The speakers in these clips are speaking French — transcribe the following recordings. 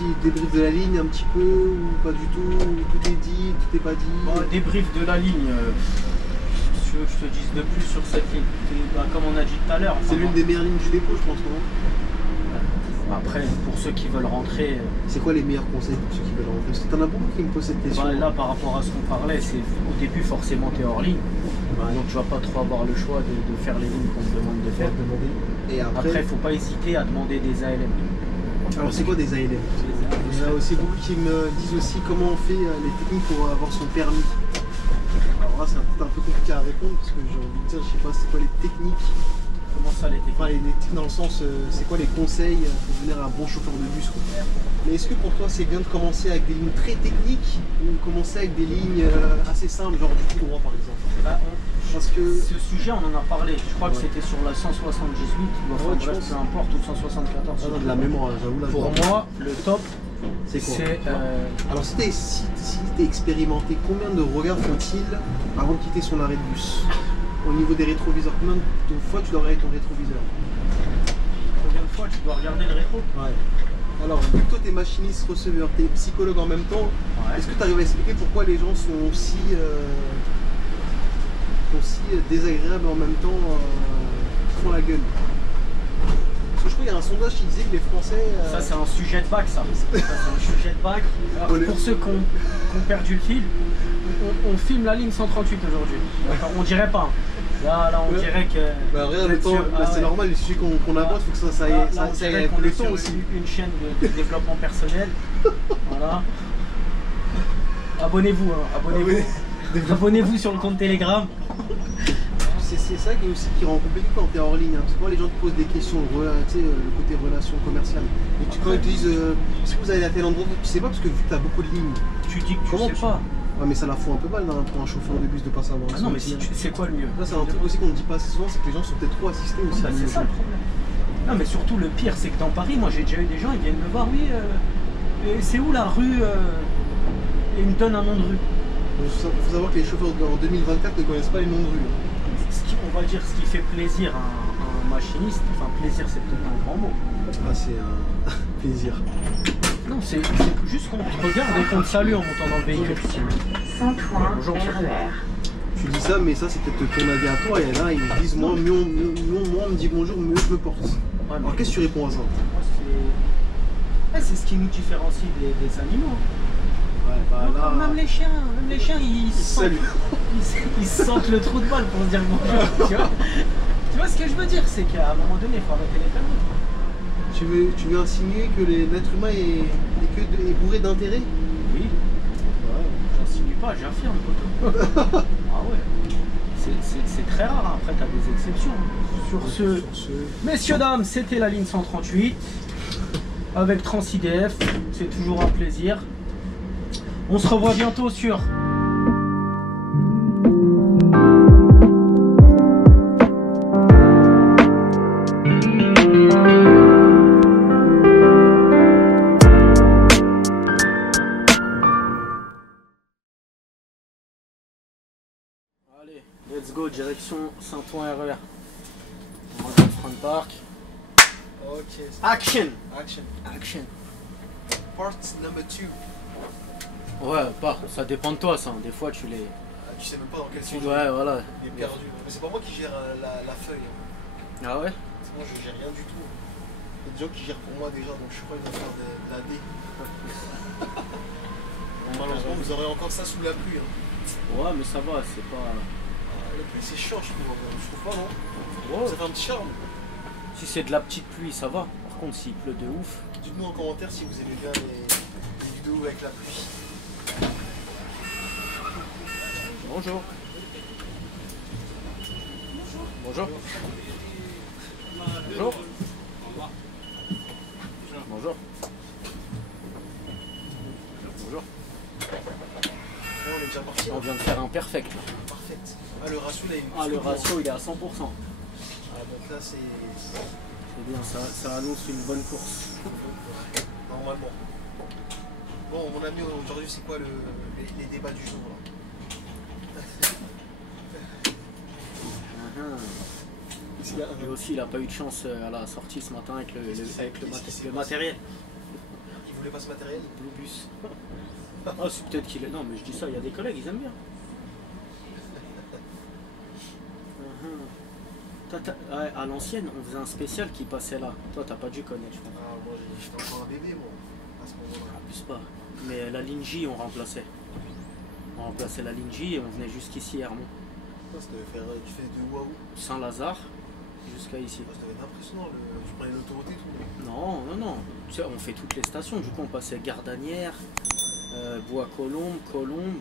petit débrief de la ligne un petit peu, ou pas du tout, tout est dit, tout est pas dit? Bon, débrief de la ligne, si tu veux que je te dise de plus sur cette ligne, bah, comme on a dit tout à l'heure. C'est l'une des meilleures lignes du dépôt, je pense, non? Après, pour ceux qui veulent rentrer... C'est quoi les meilleurs conseils pour ceux qui veulent rentrer? Parce que t'en as beaucoup qui me posent cette question. Bah, là, par rapport à ce qu'on parlait, c'est au début, forcément, tu es hors ligne. Ouais. Donc tu vas pas trop avoir le choix de faire les lignes qu'on te demande de faire. Et après, il faut pas hésiter à demander des ALM. alors c'est quoi des ALM? Il y en a aussi beaucoup qui me disent aussi comment on fait les techniques pour avoir son permis. Alors là, c'est peut-être un peu compliqué à répondre parce que j'ai envie de dire, je sais pas c'est quoi les techniques. Comment ça, les techniques? Enfin, les techniques dans le sens, c'est quoi les conseils pour devenir un bon chauffeur de bus, quoi. Mais est-ce que pour toi c'est bien de commencer avec des lignes très techniques ou commencer avec des lignes assez simples, genre du tout droit par exemple? Parce que ce sujet, on en a parlé. Je crois que c'était sur la 178, ou enfin, bref, peu importe, ou 174. de la mémoire, j'avoue là. Pour moi, le top, c'est quoi? c'est... Alors si t'es expérimenté, combien de regards faut-il avant de quitter son arrêt de bus? Au niveau des rétroviseurs, combien de fois tu dois regarder ton rétroviseur? Combien de fois tu dois regarder le rétro? Ouais. Alors, vu que toi t'es machiniste, receveur, t'es psychologue en même temps, est-ce que tu arrives à expliquer pourquoi les gens sont aussi désagréables et en même temps font la gueule? Parce que je crois qu'il y a un sondage qui disait que les Français... Ça c'est un sujet de bac, ça. C'est un sujet de bac. Alors, pour ceux qui ont perdu le fil, on filme la ligne 138 aujourd'hui. On dirait pas. Là on dirait que... Bah rien, le temps, c'est normal, les sujets qu'on aborde, il faut que ça aille avec le temps aussi. Une chaîne de développement personnel. Voilà. Abonnez-vous, hein, abonnez-vous. Abonnez-vous sur le compte Telegram. C'est ça qui rend compliqué quand tu es hors ligne. Hein. Parce que moi, les gens te posent des questions, tu sais, le côté relation commerciale. Et quand ils te disent, est-ce que vous allez à tel endroit, tu sais pas, parce que vu que tu as beaucoup de lignes. Tu dis que tu sais pas. Ouais, mais ça la fout un peu mal pour un chauffeur de bus de pas savoir. Ah non, mais si tu sais quoi le mieux? Là, c'est un truc aussi qu'on ne dit pas assez souvent, c'est que les gens sont peut-être trop assistés aussi. Bah, c'est ça le problème. Non, mais surtout le pire, c'est que dans Paris, moi j'ai déjà eu des gens, ils viennent me voir, oui, c'est où la rue et ils me donnent un nom de rue. Il faut savoir que les chauffeurs en 2024 ne connaissent pas les noms de rue. On va dire ce qui fait plaisir à un machiniste, enfin plaisir c'est peut-être un grand mot. Ah, c'est un plaisir. Non, c'est juste qu'on te regarde et qu'on te salue en montant dans le véhicule. Bonjour. Tu dis ça, mais ça c'est peut-être ton avis à toi, et là ils me disent, moi on me dit bonjour, mieux je me porte. Ouais, alors qu'est-ce que tu réponds à ça? C'est ce qui nous différencie des animaux. Ouais, bah là... Même les chiens, ils sentent le trou de balle pour se dire bonjour. Tu vois ce que je veux dire, c'est qu'à un moment donné, il faut arrêter les conneries. Tu veux insinuer que l'être humain est bourré d'intérêt? Oui. Ouais, j'insinue pas, j'affirme, poteau. Ah ouais. C'est très rare, hein. Après t'as des exceptions. Sur ce... Messieurs, dames, c'était la ligne 138 avec TransIDF, c'est toujours un plaisir. On se revoit bientôt sur... Allez, let's go, direction Saint-Ouen RER. On va dans le front park. Ok. Action! Action. Part number 2. Ouais, ça dépend de toi, ça. Des fois, tu les... Tu sais même pas dans quel sens. Ouais, voilà. Il est perdu. Mais c'est pas moi qui gère la feuille. Ah ouais? Moi, je gère rien du tout. Il y a des gens qui gèrent pour moi déjà, donc je crois qu'ils vont faire de la D. Malheureusement, vous aurez encore ça sous la pluie. Hein. Ouais, mais ça va, c'est pas... La pluie, c'est chiant, je trouve pas, non? Ouais. Ça fait un petit charme. Si c'est de la petite pluie, ça va. Par contre, s'il pleut de ouf... Dites-nous en commentaire si vous aimez bien les vidéos avec la pluie. Bonjour. Bonjour. Bonjour. Bonjour. Bonjour. On est déjà parti. On vient de faire un perfect. Parfait. Ah, le ratio là, le ratio il est à 100%. Ah, donc là c'est bien, ça annonce une bonne course. Normalement. Bon, mon ami, aujourd'hui c'est quoi les débats du jour là? Et aussi, il n'a pas eu de chance à la sortie ce matin avec le matériel. Il voulait pas ce matériel? Bluebus. Ah, c'est peut-être qu'il est. Non, mais je dis ça, il y a des collègues, ils aiment bien. Toi, ouais, à l'ancienne, on faisait un spécial qui passait là. Toi, t'as pas dû connaître, je pense. Ah, moi, j'étais encore un bébé, moi, à ce moment-là. Plus pas. Mais la ligne J, on remplaçait. On remplaçait la ligne J et on venait jusqu'ici, Hermont. Ça devait faire. Tu fais de Waouh. Saint-Lazare jusqu'à ici. Ça devait être impressionnant. Tu prenais l'autoroute et tout. Non, non, non. Tu sais, on fait toutes les stations. Du coup, on passait Gardanière, Bois-Colombe, Colombe,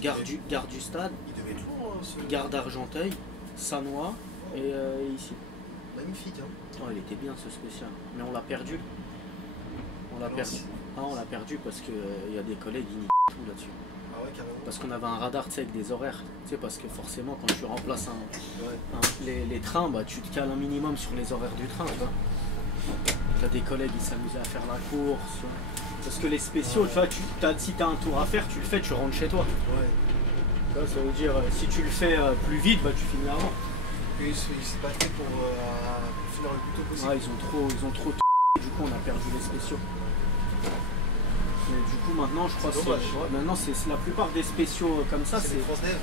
gare du Stade, Il devait être lourd, hein, ce. gare d'Argenteuil, Sanois et ici. Magnifique, hein. Oh, il était bien ce spécial. Mais on l'a perdu. On l'a perdu. Ah, on l'a perdu parce qu'il y a des collègues qui niquent tout là-dessus. Ah ouais, carrément. Parce qu'on avait un radar, tu sais, avec des horaires. Tu sais, parce que forcément, quand tu remplaces les trains, bah, tu te cales un minimum sur les horaires du train. Tu as des collègues qui s'amusaient à faire la course. Parce que les spéciaux, tu vois, si tu as un tour à faire, tu le fais, tu rentres chez toi. Ouais. Tu vois, ça veut dire, si tu le fais plus vite, bah, tu finis avant. Et ils se battaient pour finir le plus tôt possible. Ouais, ils ont trop du coup, on a perdu les spéciaux. Mais du coup, maintenant, je crois que maintenant, c'est la plupart des spéciaux comme ça, c'est les Transdev.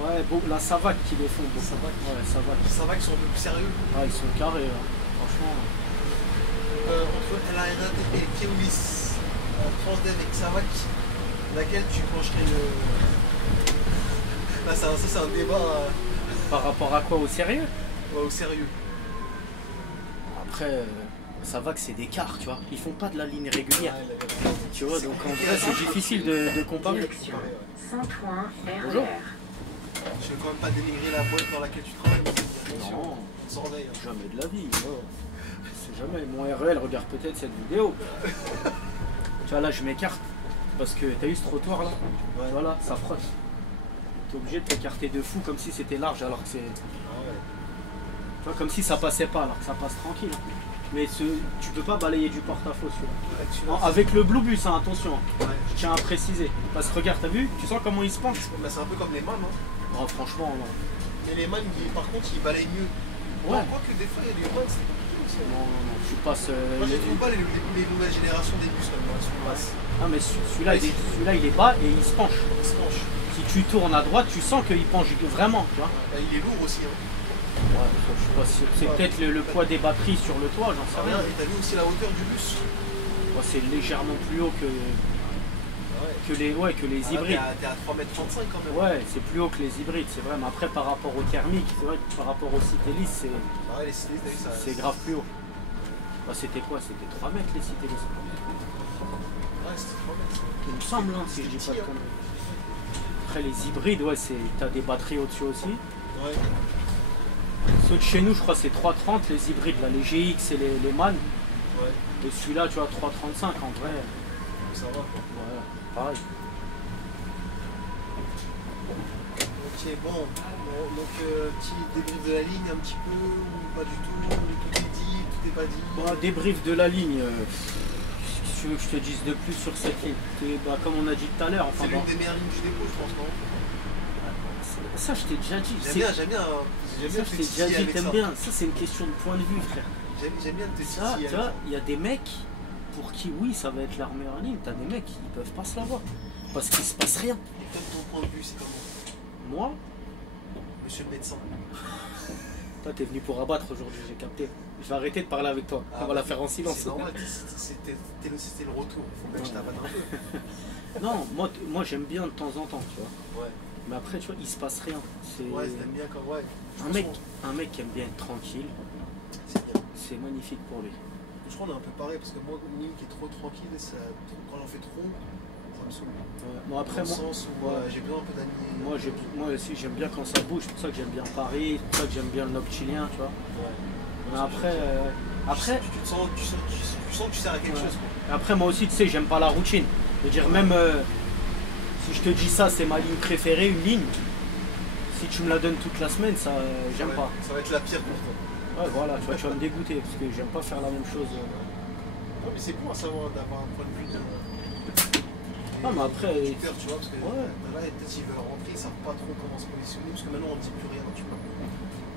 Ouais, bon, la Savac qui les font. Les Savac. Ouais, Savac. Les Savac sont un peu plus sérieux. Ah, ils sont carrés, hein. Franchement. Entre LARATP et Keolis, Transdev et Savac, laquelle tu pencherais le. Là, ça c'est un débat. Par rapport à quoi? Au sérieux? Ouais, au sérieux. Après, Savac, c'est des cars, tu vois. Ils font pas de la ligne régulière. Ouais, tu vois, donc en vrai, c'est difficile de comparer. Bonjour. Je vais quand même pas dénigrer la boîte dans laquelle tu travailles. Non, sans veille. Hein. Jamais de la vie. Oh. C'est jamais. Mon REL regarde peut-être cette vidéo. Tu vois, là, je m'écarte. Parce que t'as eu ce trottoir là? Ouais. Voilà, ça frotte. T'es obligé de t'écarter de fou comme si c'était large alors que c'est. Ah ouais. Tu vois, comme si ça passait pas alors que ça passe tranquille. Mais tu peux pas balayer du porte-à-faux celui-là. Ouais, avec le Bluebus, hein, attention. Ouais. Je tiens à préciser. Parce que regarde, t'as vu? Tu sens comment il se penche? Bah, c'est un peu comme les man, hein. Oh, franchement, non. Mais les man, par contre, ils balayent mieux. Ouais. On voit que des fois, il y a des man, c'est compliqué aussi. Non, non, non. Tu passes. Moi, je trouve pas les nouvelles générations des bus comme moi. Ah, mais celui-là, il est bas et il se penche. Il se penche. Si tu tournes à droite, tu sens qu'il penche vraiment, tu vois. Bah, il est lourd aussi. Hein. Ouais, je sais pas si c'est peut-être le poids des batteries sur le toit, j'en sais rien. Et t'as vu aussi la hauteur du bus? Ouais, c'est légèrement plus haut que les hybrides. T'es à 3,35 m quand même. Ouais, c'est plus haut que les hybrides, c'est vrai. Mais après, par rapport au thermique, c'est vrai que par rapport au Citélis, c'est grave plus haut. Bah, c'était quoi? C'était 3 mètres les Citélis. Ouais, c'était 3 mètres. Il me semble, hein, si je dis pas de conneries. Après, les hybrides, ouais, t'as des batteries au-dessus aussi. Ouais. Ceux de chez nous, je crois, c'est 3,30 les hybrides, là, les GX et les MAN. Ouais. Et celui-là, tu vois, 3,35 en vrai. Ça va quoi. Ouais, pareil. Ok, bon. Donc, petit débrief de la ligne un petit peu, ou pas du tout, tout est dit, tout est pas dit. Bon, débrief de la ligne. Si tu veux que je te dise de plus sur cette ligne, comme on a dit tout à l'heure. Enfin, c'est l'une des meilleures lignes du dépôt, je pense, non? Ça, je t'ai déjà dit. J'aime bien. Ça, je t'ai déjà dit, t'aimes bien. Ça, c'est une question de point de vue, frère. J'aime bien te Ça, tu vois, il y a des mecs pour qui, oui, ça va être leur meilleure ligne. T'as des mecs qui peuvent pas se l'avoir. Parce qu'il se passe rien. Et toi, ton point de vue, c'est comment? Moi, monsieur le médecin. toi, t'es venu pour abattre aujourd'hui, j'ai capté. Je vais arrêter de parler avec toi. On va la faire en silence. C'est normal, c'était le retour. Faut pas que je t'abatte un peu. Non, moi j'aime bien de temps en temps, tu vois. Ouais. Mais après, tu vois, il se passe rien. Ouais, t'aimes bien quand ouais. Un mec qui aime bien être tranquille, c'est magnifique pour lui. Je crois qu'on est un peu pareil parce que moi, une ligne qui est trop tranquille, quand j'en fais trop, ça me saoule. Bon, après, dans le sens où j'ai besoin un peu d'animer. Moi aussi, j'aime bien quand ça bouge. C'est pour ça que j'aime bien Paris, c'est pour ça que j'aime bien le noctilien, tu vois. Ouais. Mais après, tu sens que tu sers à quelque chose. Quoi. Après, moi aussi, tu sais, j'aime pas la routine. Je veux dire, même si je te dis ça, c'est ma ligne préférée, une ligne. Si tu me la donnes toute la semaine, ça, j'aime pas. Ça va être la pire pour toi. Ouais, voilà, tu vas me dégoûter parce que j'aime pas faire la même chose. Non, mais c'est bon à savoir d'avoir un point de vue. Non, mais après. Tu vois, parce que là, peut-être s'ils veulent rentrer, ils savent pas trop comment se positionner, parce que maintenant on ne dit plus rien, tu vois.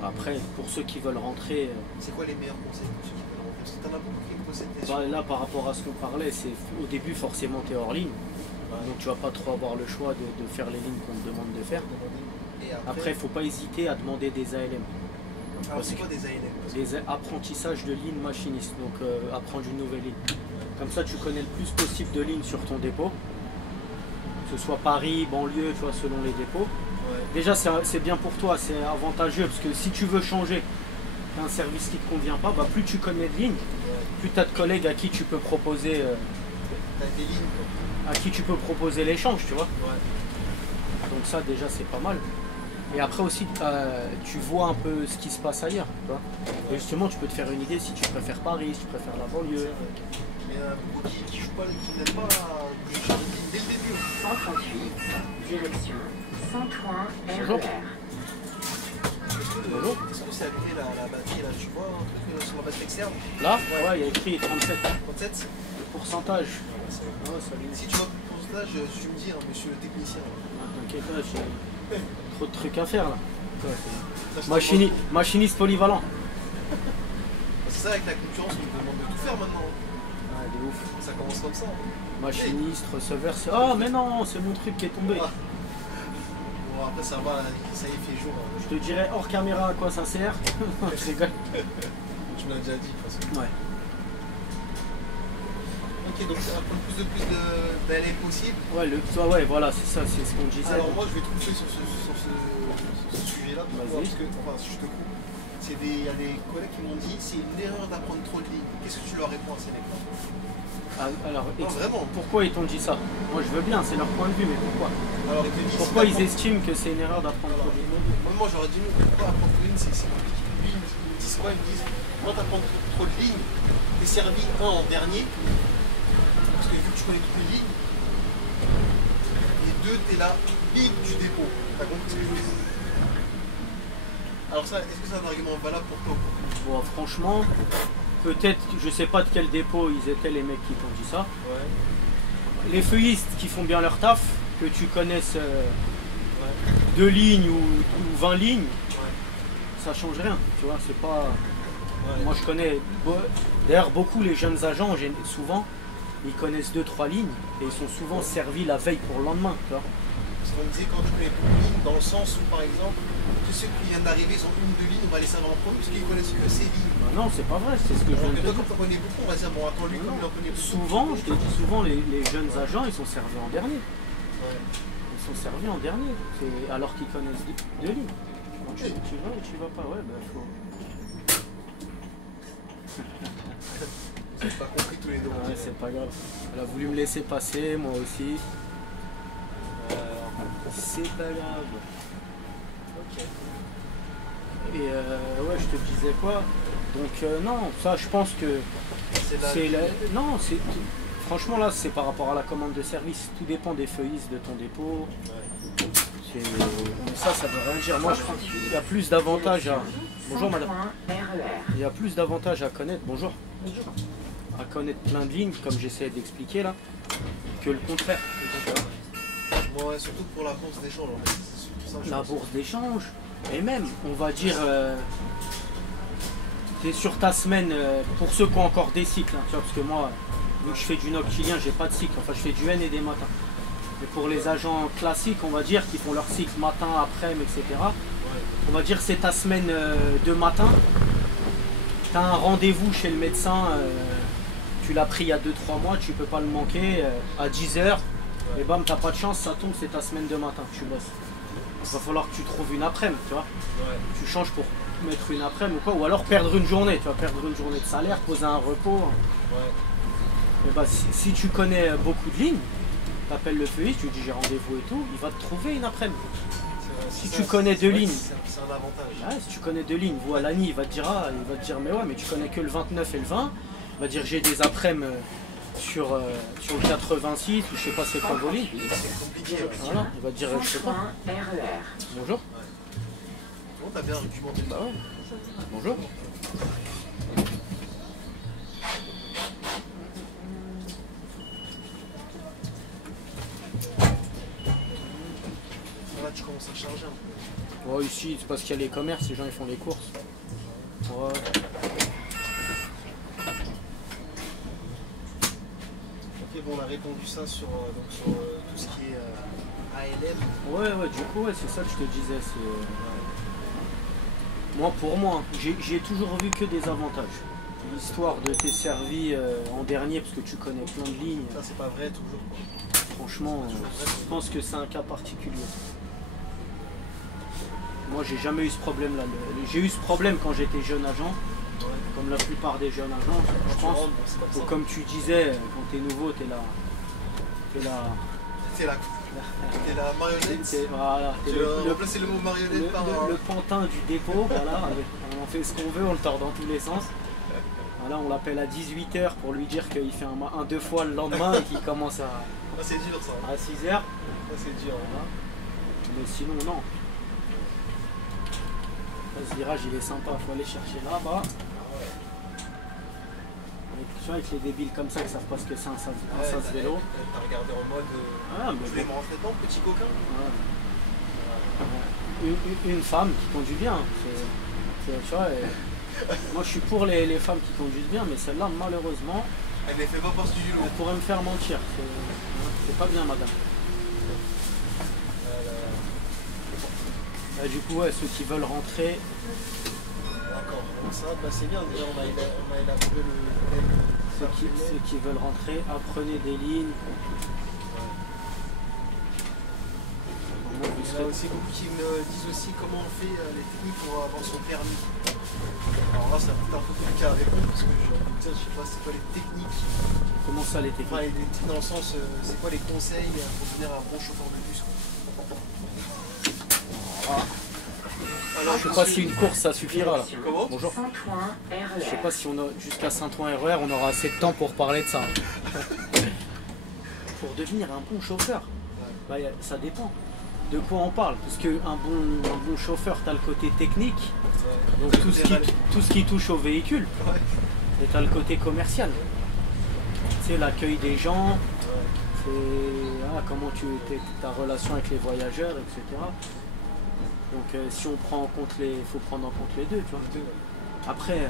Après, pour ceux qui veulent rentrer. C'est quoi les meilleurs conseils pour ceux qui veulent rentrer? Parce que t'en as beaucoup qui me posent cette question. Bah, là, par rapport à ce qu'on parlait, c'est au début, forcément, tu es hors ligne. Donc tu vas pas trop avoir le choix de faire les lignes qu'on te demande de faire. Et Après, il faut pas hésiter à demander des ALM. alors c'est quoi des ALM? Des apprentissages de ligne machiniste, donc apprendre une nouvelle ligne. Comme ça, tu connais le plus possible de lignes sur ton dépôt. Que ce soit Paris, banlieue, tu vois, selon les dépôts. Ouais. Déjà, c'est bien pour toi, c'est avantageux, parce que si tu veux changer un service qui ne te convient pas, bah, plus tu connais de lignes, plus tu as de collègues à qui tu peux proposer T'as des lignes quoi. à qui tu peux proposer l'échange, tu vois. Ouais. Donc ça déjà c'est pas mal. Et après aussi tu vois un peu ce qui se passe ailleurs, tu vois. Et justement tu peux te faire une idée si tu préfères Paris, si tu préfères la banlieue. Mais beaucoup qui jouent pas, qui n'aiment pas les charges de ligne dès le début. 138, direction Saint-Ouen Bonjour. RER. Bonjour. Est-ce que c'est appelé la batterie là, tu vois un truc sur la batterie externe? Là, ouais, il y a écrit 37. 37? Le pourcentage. Ouais, Ça lui- si tu vois le pourcentage, tu me dis, hein, monsieur le technicien. T'inquiète pas, j'ai trop de trucs à faire là. Ça, je Machiniste polyvalent. C'est ça, avec la concurrence, on nous demande de tout faire maintenant. Ouais, de ouf. Ça commence comme ça. Machiniste, receveur, c'est... Oh mais non, c'est mon truc qui est tombé. Ah. Bon, après, ça va, ça y est, fait jour. Je te dirais hors caméra à quoi ça sert. Je rigole. Tu me l'as déjà dit, de toute façon. Ouais. Ok, donc ça va prendre plus d'ALM possible. Ouais, ouais, voilà, c'est ça, c'est ce qu'on disait. Alors, moi, je vais te couper sur ce sujet-là. Vas-y. Parce que, enfin, si je te coupe, il y a des collègues qui m'ont dit c'est une erreur d'apprendre trop de lignes. Qu'est-ce que tu leur réponds à ces mecs-là? Alors, Non, vraiment. pourquoi ils t'ont dit ça? Moi je veux bien, c'est leur point de vue, mais pourquoi? Alors, ils te disent. Pourquoi si ils t'apprends- estiment que c'est une erreur d'apprendre trop de lignes? Moi, j'aurais dit non, pourquoi apprendre trop de lignes, c'est compliqué. Lui, ils me disent quoi? Ils me disent quand t'apprends trop de lignes, t'es servi en dernier, parce que vu que tu connais toutes les lignes, et deux, t'es là, ligne du dépôt. T'as compris ce que je veux dire? Alors ça, est-ce que c'est un argument valable pour toi? Bon, franchement, peut-être, je sais pas de quel dépôt ils étaient les mecs qui t'ont dit ça. Ouais. Les feuillistes qui font bien leur taf, que tu connaisses 2 lignes ou 20 lignes, ça change rien, tu vois, c'est pas... Ouais. Moi je connais, d'ailleurs beaucoup les jeunes agents, souvent, ils connaissent 2-3 lignes et ils sont souvent servis la veille pour le lendemain, tu vois. Parce qu'on disait quand tu connais beaucoup de lignes, dans le sens où par exemple, tous ceux qui viennent d'arriver, ils ont une ou deux lignes, on va les savoir en premier, parce qu'ils connaissent que ces lignes. Bah non, c'est pas vrai, c'est ce que je Alors viens que de toi, te quand dire. tu connais beaucoup, on va dire, bon, attends, lui, comme il en connaît beaucoup. Souvent, je te dis souvent, les jeunes agents, ils sont servis en dernier. Ouais. Ils sont servis en dernier, alors qu'ils connaissent 2 lignes. Donc, tu vas ou tu vas pas, ouais, bah faut... J'ai pas compris tous les deux. Ouais, c'est pas grave. Elle a voulu me laisser passer, moi aussi. C'est pas grave. Ok. Et ouais, je te disais quoi? Donc non, ça je pense que c'est non, c'est franchement là c'est par rapport à la commande de service. Tout dépend des feuillistes de ton dépôt. Ça veut rien dire. Moi je pense qu'il y a plus d'avantages à. Bonjour madame. Saint-Ouen RER. Il y a plus d'avantages à connaître. Bonjour. À connaître plein de lignes, comme j'essaie d'expliquer là, que le contraire. Ouais, surtout pour la bourse d'échange. En fait. C'est surtout ça, je La pense. bourse d'échange, et même, on va dire, tu es sur ta semaine, pour ceux qui ont encore des cycles, hein, tu vois, parce que moi, vu que je fais du noctilien, j'ai pas de cycle, enfin je fais du N et des matins. Mais pour les agents classiques, on va dire, qui font leur cycle matin, après-midi, etc., on va dire c'est ta semaine de matin, tu as un rendez-vous chez le médecin, tu l'as pris il y a 2-3 mois, tu peux pas le manquer, à 10h, et bam, t'as pas de chance, ça tombe, c'est ta semaine de matin, tu bosses. Il va falloir que tu trouves une après-midi, tu vois. Ouais. Tu changes pour mettre une après-midi ou quoi, ou alors perdre une journée, tu vas perdre une journée de salaire, poser un repos. Ouais. Et bah, si tu connais beaucoup de lignes, tu appelles le feuilliste, tu lui dis j'ai rendez-vous et tout, il va te trouver une après-midi. Si tu connais 2 lignes, c'est un avantage. ouais, si tu connais 2 lignes, voilà l'année, il va te dire mais ouais, mais tu connais que le 29 et le 20, il va dire j'ai des après-midi sur le 86 ou je sais pas c'est quoi vos lignes. C'est compliqué. Ouais. Voilà, il va te dire je sais pas. Saint-Ouen RER. Bonjour. Bon, t'as bien documenté. Bah ouais. Bonjour. Là, tu commences à charger un peu. Ouais, ici, c'est parce qu'il y a les commerces, les gens ils font les courses. Ouais. Ok, bon, on a répondu ça sur, donc, sur tout ce qui est ALM. Ouais, du coup, ouais, c'est ça que je te disais. Moi, pour moi, j'ai toujours vu que des avantages. L'histoire de t'es servi en dernier parce que tu connais plein de lignes. Ça, c'est pas vrai toujours, quoi. Franchement, je pense que c'est un cas particulier. Moi, j'ai jamais eu ce problème-là. J'ai eu ce problème quand j'étais jeune agent, comme la plupart des jeunes agents, je pense. Ou comme tu disais, quand t'es nouveau, t'es là. T'es la marionnette. Voilà, Tu as remplacé le mot marionnette par le pantin du dépôt. Voilà, on fait ce qu'on veut, on le tord dans tous les sens. Voilà, on l'appelle à 18 h pour lui dire qu'il fait un 2 fois le lendemain et qu'il commence à. Ah, c'est dur ça. À 6 h. Ça, c'est dur. Voilà. Mais sinon, non. Ce virage, il est sympa, il faut aller chercher là-bas. Tu vois, avec les débiles comme ça qui savent pas ce que c'est un sas vélo. T'as regardé en mode. Mais je vais me rentrer dedans, petit coquin. Une femme qui conduit bien. Tu vois, moi je suis pour les femmes qui conduisent bien, mais celle-là, malheureusement, elle ne fait pas partie du lot. Elle pourrait me faire mentir. C'est pas bien, madame. Du coup, ouais, ceux qui veulent rentrer. D'accord, donc ça, bah, c'est bien. Déjà, on a élaboré le. Ceux qui veulent rentrer, apprenez des lignes. Il y en a aussi beaucoup qui me disent aussi comment on fait les techniques pour avoir son permis. Alors là, ça peut être un peu compliqué à répondre parce que je sais pas c'est quoi les techniques. Comment ça, les techniques? Enfin, dans le sens, c'est quoi les conseils pour devenir un bon chauffeur de bus, quoi. Alors, je sais pas si une course ça suffira là. Comment? Bonjour. Saint-Ouen, Je sais RER. pas si on a jusqu'à Saint-Ouen RER, on aura assez de temps pour parler de ça. Pour devenir un bon chauffeur, bah, ça dépend. De quoi on parle? Parce qu'un bon chauffeur, tu as le côté technique, donc tout ce qui touche au véhicule, et tu as le côté commercial. Tu sais, l'accueil des gens, comment ta relation avec les voyageurs, etc. Donc si on prend en compte il faut prendre en compte les deux, tu vois. Après,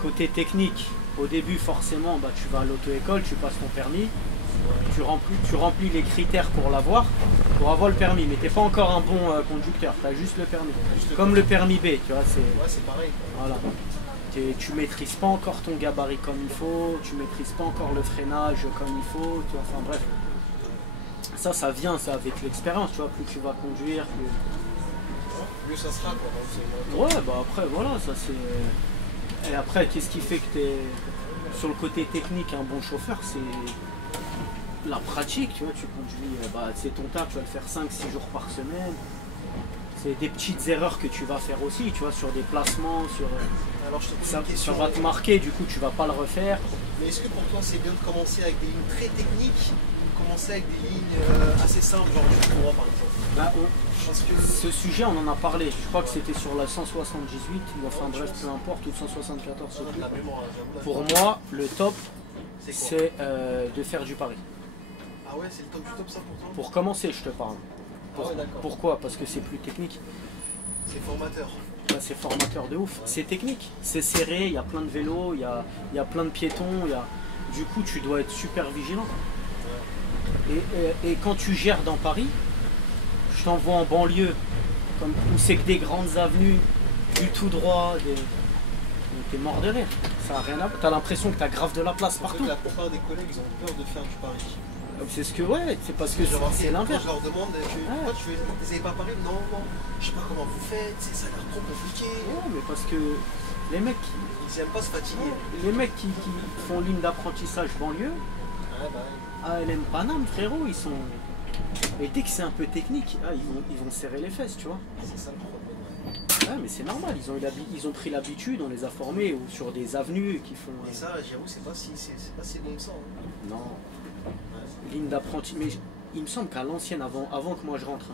côté technique, au début forcément, bah, tu vas à l'auto-école, tu passes ton permis, tu remplis les critères pour l'avoir, pour avoir le permis, mais tu n'es pas encore un bon conducteur, tu as juste le permis. Comme le permis B, tu vois. C'est pareil. Voilà. Tu maîtrises pas encore ton gabarit comme il faut, tu maîtrises pas encore le freinage comme il faut, tu vois, enfin bref. Ça vient avec l'expérience, tu vois, plus tu vas conduire, Mieux ça sera, quoi. Ouais, bah après, voilà, ça c'est... Et après, qu'est-ce qui fait que tu es sur le côté technique un bon chauffeur? C'est la pratique, tu vois, tu conduis, c'est ton taf, tu vas le faire 5-6 jours par semaine. C'est des petites erreurs que tu vas faire aussi, tu vois, sur des placements, Alors, je te pose ça une question. va te marquer, du coup tu vas pas le refaire. Mais est-ce que pour toi c'est bien de commencer avec des lignes très techniques ou commencer avec des lignes assez simples, genre du tout droit par exemple? Parce que Ce sujet, on en a parlé, je crois que c'était sur la 178, ou enfin bref, peu importe, ou 174 surtout. la mémoire, j'avoue, Pour moi, le top, c'est quoi? c'est de faire du pari. Ah ouais, c'est le top du top ça pour toi? Pour commencer, je te parle. Ah ouais, d'accord. Pourquoi? Parce que c'est plus technique. C'est formateur. Bah, c'est formateur de ouf. C'est technique, c'est serré, il y a plein de vélos, il y a plein de piétons. Du coup, tu dois être super vigilant. Et quand tu gères dans Paris, je t'envoie en banlieue, où c'est que des grandes avenues, du tout droit, t'es mort de rire. Ça n'a rien à voir. T'as l'impression que t'as grave de la place Parce partout. que la plupart des collègues ils ont peur de faire du pari. C'est ce que, ouais, c'est parce que J'ai remarqué, c'est l'inverse. quand je leur demande, pourquoi tu fais, vous n'avez pas parlé? Non, je sais pas comment vous faites, ça a l'air trop compliqué. Ouais, mais parce que les mecs Ils n'aiment pas se fatiguer. qui font ligne d'apprentissage banlieue, ALM Paname, frérot, ils sont... Et dès que c'est un peu technique, ils vont serrer les fesses, tu vois. C'est ça le problème. Ouais, mais c'est normal, ils ont pris l'habitude, on les a formés ou sur des avenues qui font... Et ça, j'avoue, c'est pas si bon que ça. Hein. Non. Ligne d'apprentissage. Mais il me semble qu'à l'ancienne, avant que moi je rentre,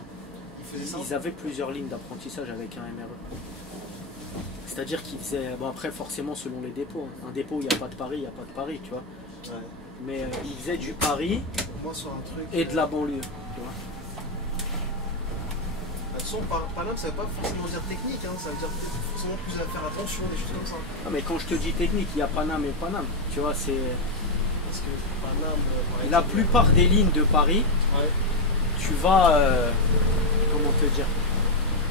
Ils faisaient ça. ils avaient plusieurs lignes d'apprentissage avec un MRE. C'est-à-dire qu'ils faisaient... Bon après, forcément, selon les dépôts. Hein. Un dépôt où il n'y a pas de pari, il n'y a pas de pari, tu vois. Ouais. Mais ils faisaient du pari Moi, sur un truc. et de la banlieue, tu vois. De toute façon, Paname, ça veut pas forcément dire technique, hein. Ça veut dire forcément plus à faire attention, des choses comme ça. Ah, mais quand je te dis technique, il y a Paname et Paname. Tu vois, c'est... Parce que Paname, par La exemple, plupart des lignes de Paris, ouais. tu vas, comment te dire,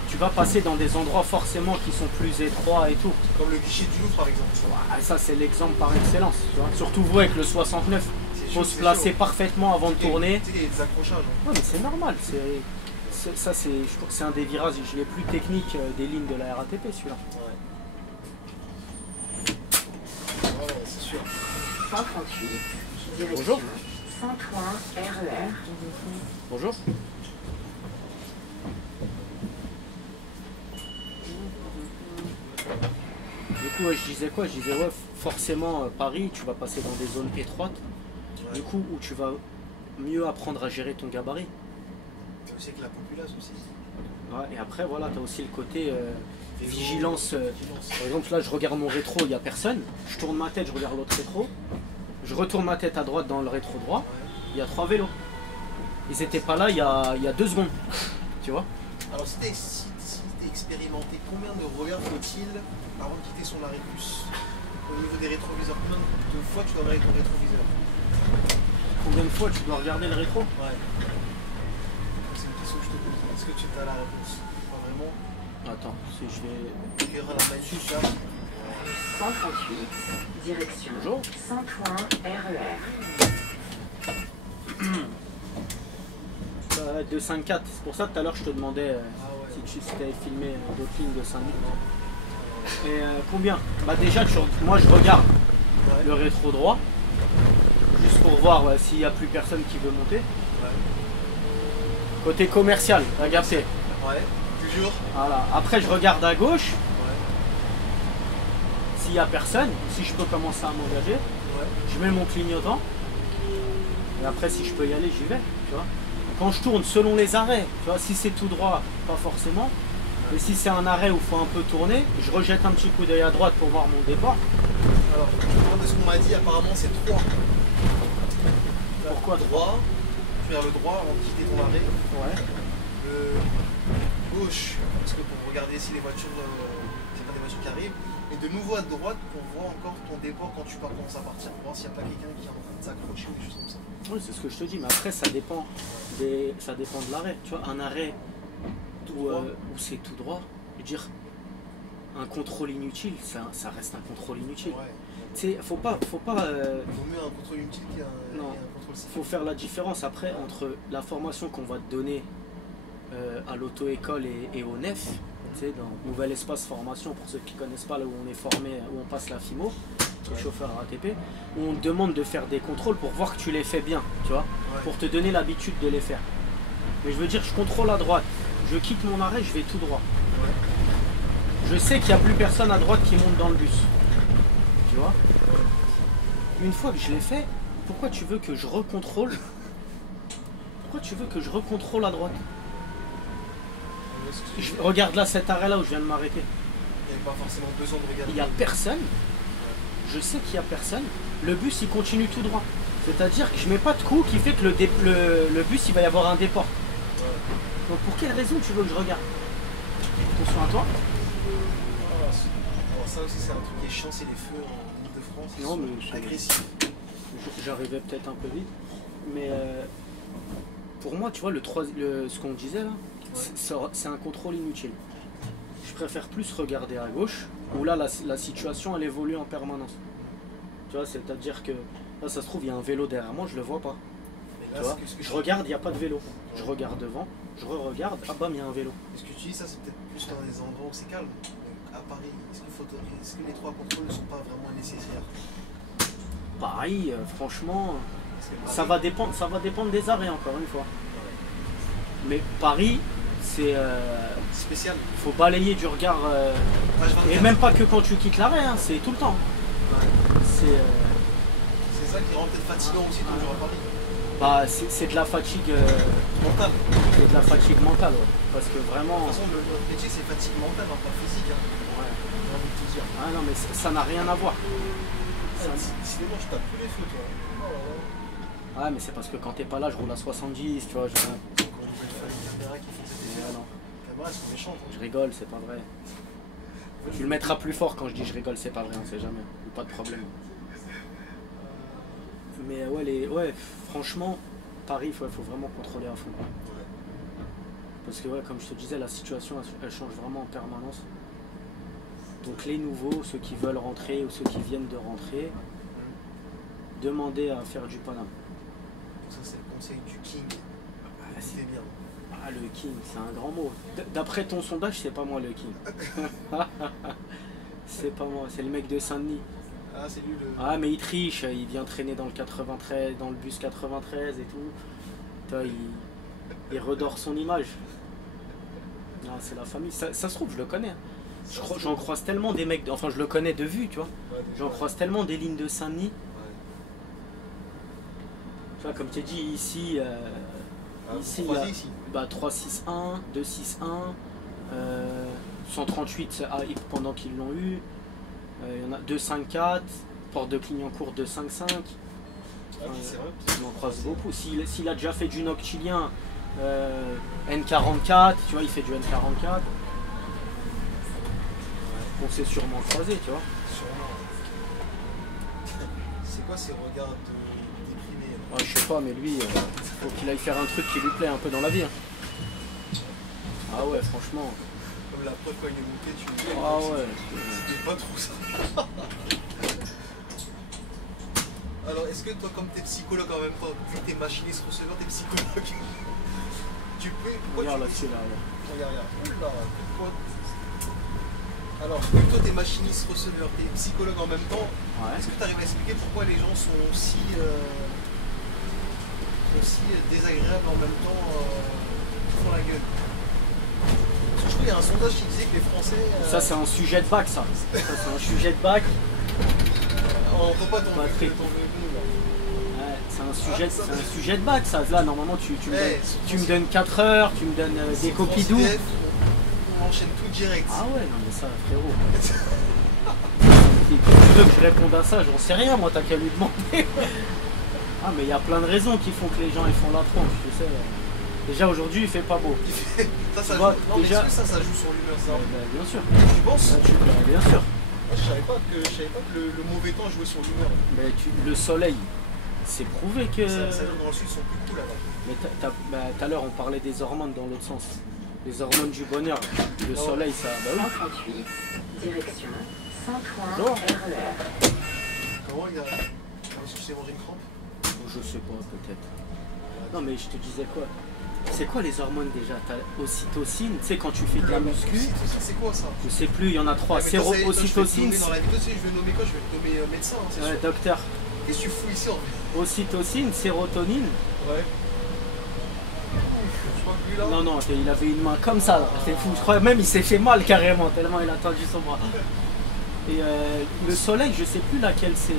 tu vas passer dans des endroits forcément qui sont plus étroits et tout. Comme le guichet du Louvre par exemple. Ouais, ça c'est l'exemple par excellence. Tu vois. Surtout vous avec le 69, il faut se c'est placer chaud. parfaitement avant de tourner. Tu sais qu'il y a des accrochages. Hein. Ouais, mais c'est normal. Ça c'est, je crois que c'est un des virages les plus techniques des lignes de la RATP celui-là. Ouais. Ouais, c'est sûr. 138, direction Bonjour. Saint-Ouen RER. Bonjour. Du coup, ouais, je disais quoi? Je disais ouais, forcément Paris, tu vas passer dans des zones étroites. Ouais. Du coup, où tu vas mieux apprendre à gérer ton gabarit. Tu sais que la populace aussi. Ouais, et après, voilà, tu as aussi le côté vigilance. Vigilance. Par exemple, là, je regarde mon rétro, il n'y a personne. Je tourne ma tête, je regarde l'autre rétro. Je retourne ma tête à droite dans le rétro droit. Ouais. Il y a 3 vélos. Ils n'étaient pas là il y a 2 secondes. Tu vois? Alors si t'es expérimenté, combien de regards faut-il avant de quitter son arrêt bus? Au niveau des rétroviseurs, combien de fois tu dois regarder ton rétroviseur? Combien de fois tu dois regarder le rétro? Ouais. C'est une question que je te pose. Est-ce que tu as la réponse? Pas vraiment. Attends, si je vais. Tu verras la magnifique carte. 138, direction Bonjour. Saint-Ouen RER. 254. C'est pour ça que tout à l'heure je te demandais Ah ouais. si tu t'avais filmé d'autres lignes de 5 minutes. Et combien? Bah déjà, moi je regarde Ouais. le rétro droit, juste pour voir s'il n'y a plus personne qui veut monter. Ouais. Côté commercial, t'as capté. Ouais. Toujours. Voilà. Après je regarde à gauche, Ouais. s'il n'y a personne, si je peux commencer à m'engager, Ouais. je mets mon clignotant. Et après si je peux y aller, j'y vais. Tu vois. Quand je tourne selon les arrêts, tu vois, si c'est tout droit, pas forcément. Et si c'est un arrêt où il faut un peu tourner, je rejette un petit coup d'œil à droite pour voir mon départ. Alors, de ce qu'on m'a dit, apparemment c'est 3. Pourquoi droit? Tu regardes le droit avant de quitter ton arrêt. Ouais. Le gauche, parce que pour regarder si les voitures, c'est pas des voitures qui arrivent. Et de nouveau à droite pour voir encore ton déport quand tu commences à partir, pour voir s'il n'y a pas quelqu'un qui est en train de s'accrocher ou des choses comme ça. Oui, c'est ce que je te dis, mais après ça dépend de l'arrêt. Tu vois, un arrêt où c'est tout droit, je veux dire, un contrôle inutile, ça reste un contrôle inutile. Ouais. Tu sais, faut pas. Il vaut mieux un contrôle inutile qu'un Non. contrôle cyclique. Faut faire la différence après entre la formation qu'on va te donner à l'auto-école et au NEF, tu sais, dans Nouvel Espace Formation, pour ceux qui ne connaissent pas, là où on est formé, où on passe la FIMO, le chauffeur ATP, où on te demande de faire des contrôles pour voir que tu les fais bien, tu vois, Ouais. pour te donner l'habitude de les faire. Mais je veux dire, je contrôle à droite, je quitte mon arrêt, je vais tout droit. Ouais. Je sais qu'il n'y a plus personne à droite qui monte dans le bus. Tu vois? Une fois que je l'ai fait, pourquoi tu veux que je recontrôle? Pourquoi tu veux que je recontrôle à droite? Regarde là cet arrêt là où je viens de m'arrêter. Il n'y avait pas forcément besoin de regarder. Il n'y a personne. Je sais qu'il n'y a personne. Le bus il continue tout droit. C'est-à-dire que je mets pas de coup qui fait que le bus il va y avoir un déport. Ouais. Donc pour quelle raison tu veux que je regarde? Attention à toi. Alors ça aussi c'est un truc qui est chiant, c'est les feux en Ile-de-France. Ils Non, sont mais agressifs. J'arrivais peut-être un peu vite. Mais pour moi, tu vois, ce qu'on disait là, c'est un contrôle inutile. Je préfère plus regarder à gauche, où là la situation elle évolue en permanence. Tu vois, c'est-à-dire que là ça se trouve il y a un vélo derrière moi, je le vois pas. Mais Tu là, vois, ce que je regarde, il n'y a pas de vélo. Je regarde devant, je re-regarde, ah bam, il y a un vélo. Ce que tu dis, ça c'est peut-être plus dans des endroits où c'est calme. À Paris, est-ce que les 3 contrôles ne sont pas vraiment nécessaires? Pareil, franchement, Parce que ça va dépendre des arrêts encore une fois. Mais Paris, c'est spécial. faut balayer du regard. H24. Et même pas que quand tu quittes l'arrêt, hein, c'est tout le temps. Ouais. C'est C'est ça qui rend peut-être fatigant aussi de toujours à Paris. bah, c'est de la fatigue Mental. c'est de la fatigue mentale, ouais. Parce que De vraiment. toute façon, notre métier c'est fatigue mentale, hein, pas physique. Hein. Ouais. J'ai envie de te dire. Ah non mais ça n'a rien à voir. Ça- Décidément, je tape tous les feux, toi. Oh là là. Ah mais c'est parce que quand t'es pas là, je roule à 70, tu vois. Encore une nouvelle fois, les caméras qui font cet effet. Ah non, Les caméras elles sont méchantes. Hein. je rigole, c'est pas vrai. Tu le mettras plus fort quand je dis je rigole, c'est pas vrai, on sait jamais. Pas de problème. Mais ouais, franchement, Paris, faut vraiment contrôler à fond. Ouais. Parce que ouais, comme je te disais, la situation elle change vraiment en permanence. Donc les nouveaux, ceux qui veulent rentrer ou ceux qui viennent de rentrer, demandez à faire du Paname. Ça c'est le conseil du King. Ah, C'était bien. Ah, le King, c'est un grand mot. D'après ton sondage, c'est pas moi le King. C'est pas moi, c'est le mec de Saint-Denis. Ah, c'est lui le. Ah, mais il triche, il vient traîner dans le 93, dans le bus 93 et tout. Putain, il redore son image. Ah, c'est la famille. Ça se trouve, je le connais. J'en croise tellement des mecs, enfin je le connais de vue, tu vois. Ouais, J'en croise tellement des lignes de Saint-Denis. Ouais. Tu vois, comme tu as dit, ici, ici, il y a, Ici. bah, 361, 261, 138 c'est AX pendant qu'ils l'ont eu. Il y en a 254, Porte de Clignancourt 255. Ah, oui, c'est vrai. On en croise beaucoup. S'il a déjà fait du noctilien, N44, tu vois, il fait du N44. On s'est sûrement croisé, tu vois. Sûrement. C'est quoi ces regards déprimés là? Ouais, je sais pas, mais lui, faut qu'il aille faire un truc qui lui plaît un peu dans la vie. Hein. Ah ouais, franchement. Comme la preuve quand il est monté, tu me dis. Ah ouais. C'était pas trop ça. Alors, est-ce que toi, comme t'es psychologue en même temps, vu que t'es machiniste receveur, t'es psychologue, tu peux. Regarde là-dessus, là. Regarde. Oula, pourquoi. Alors, vu que toi, t'es machiniste receveur, t'es psychologue en même temps, Ouais. est-ce que tu arrives à expliquer pourquoi les gens sont aussi désagréables en même temps, font la gueule? Parce que je trouve qu'il y a un sondage qui disait que les Français. Ça, c'est un sujet de bac, ça. Ça, c'est un sujet de bac. On entend pas ton Patrick. Ouais, c'est un sujet de bac, ça. Là, normalement, tu me donnes 4 heures, tu me donnes des copies d'où. On enchaîne tout direct. Ah ouais, non, mais ça, frérot. Tu veux que je réponde à ça? J'en sais rien, moi, t'as qu'à lui demander. Ah, mais il y a plein de raisons qui font que les gens ils font la tronche, tu sais. Déjà, aujourd'hui, il fait pas beau. Ça Tu joue. vois, Non, déjà- mais est-ce que ça joue sur l'humeur, ça? Bien sûr. Tu penses? Bien sûr. Moi, je savais pas que le mauvais temps jouait sur l'humeur. Mais le soleil, c'est prouvé que. Ça dans le sud, ils sont plus cool là-bas. Mais tout à l'heure, on parlait des hormones dans l'autre sens. Les hormones du bonheur. Le Non. soleil, ça. Bah oui. 138, direction Saint-Ouen Non. RER. Comment il a. Est-ce que tu t'es mangé une crampe? Je sais pas, peut-être. Non, mais je te disais quoi? C'est quoi les hormones déjà? T'as ocytocine, tu sais, quand tu fais de la muscu. C'est quoi ça? Je sais plus, il y en a trois. Ouais, mais toi, ça y est, toi, je vais te Ocytocine. nommer dans la vidéo, tu sais, je vais nommer quoi? Je vais te nommer médecin, hein, c'est Ouais, sûr. docteur. Qu'est-ce que tu fous ici en fait? Ocytocine, sérotonine. Ouais. Je crois que lui là. Non, il avait une main comme ça, là. C'est fou. Je crois même il s'est fait mal carrément, tellement il a tendu son bras. Et le soleil, je sais plus laquelle c'est.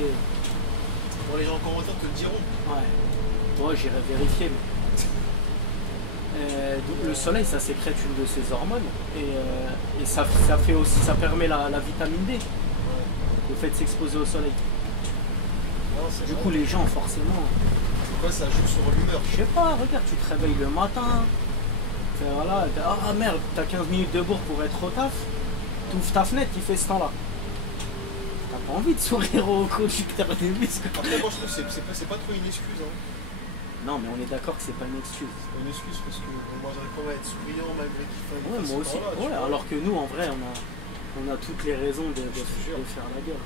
Bon, les gens en commentaire te le diront. Ouais. Moi, j'irai vérifier. Mais... donc, le soleil, ça sécrète une de ces hormones et ça fait aussi, ça permet la vitamine D. Le fait de s'exposer au soleil. Non, c'est Du vrai. coup, les gens, forcément. Pourquoi ça joue sur l'humeur? Je sais pas, regarde, tu te réveilles le matin. Voilà, ah merde, t'as 15 minutes de bourre pour être au taf. T'ouvres ta fenêtre, il fait ce temps-là. T'as pas envie de sourire au conducteur des bus, quoi. Après, moi je trouve que c'est pas trop une excuse. Hein. Non, mais on est d'accord que c'est pas une excuse. C'est pas une excuse parce que bon, moi j'arrive pas à être souriant malgré qu'il fasse. Ouais, moi aussi. Ouais, alors que nous, en vrai, on a toutes les raisons de faire la gueule.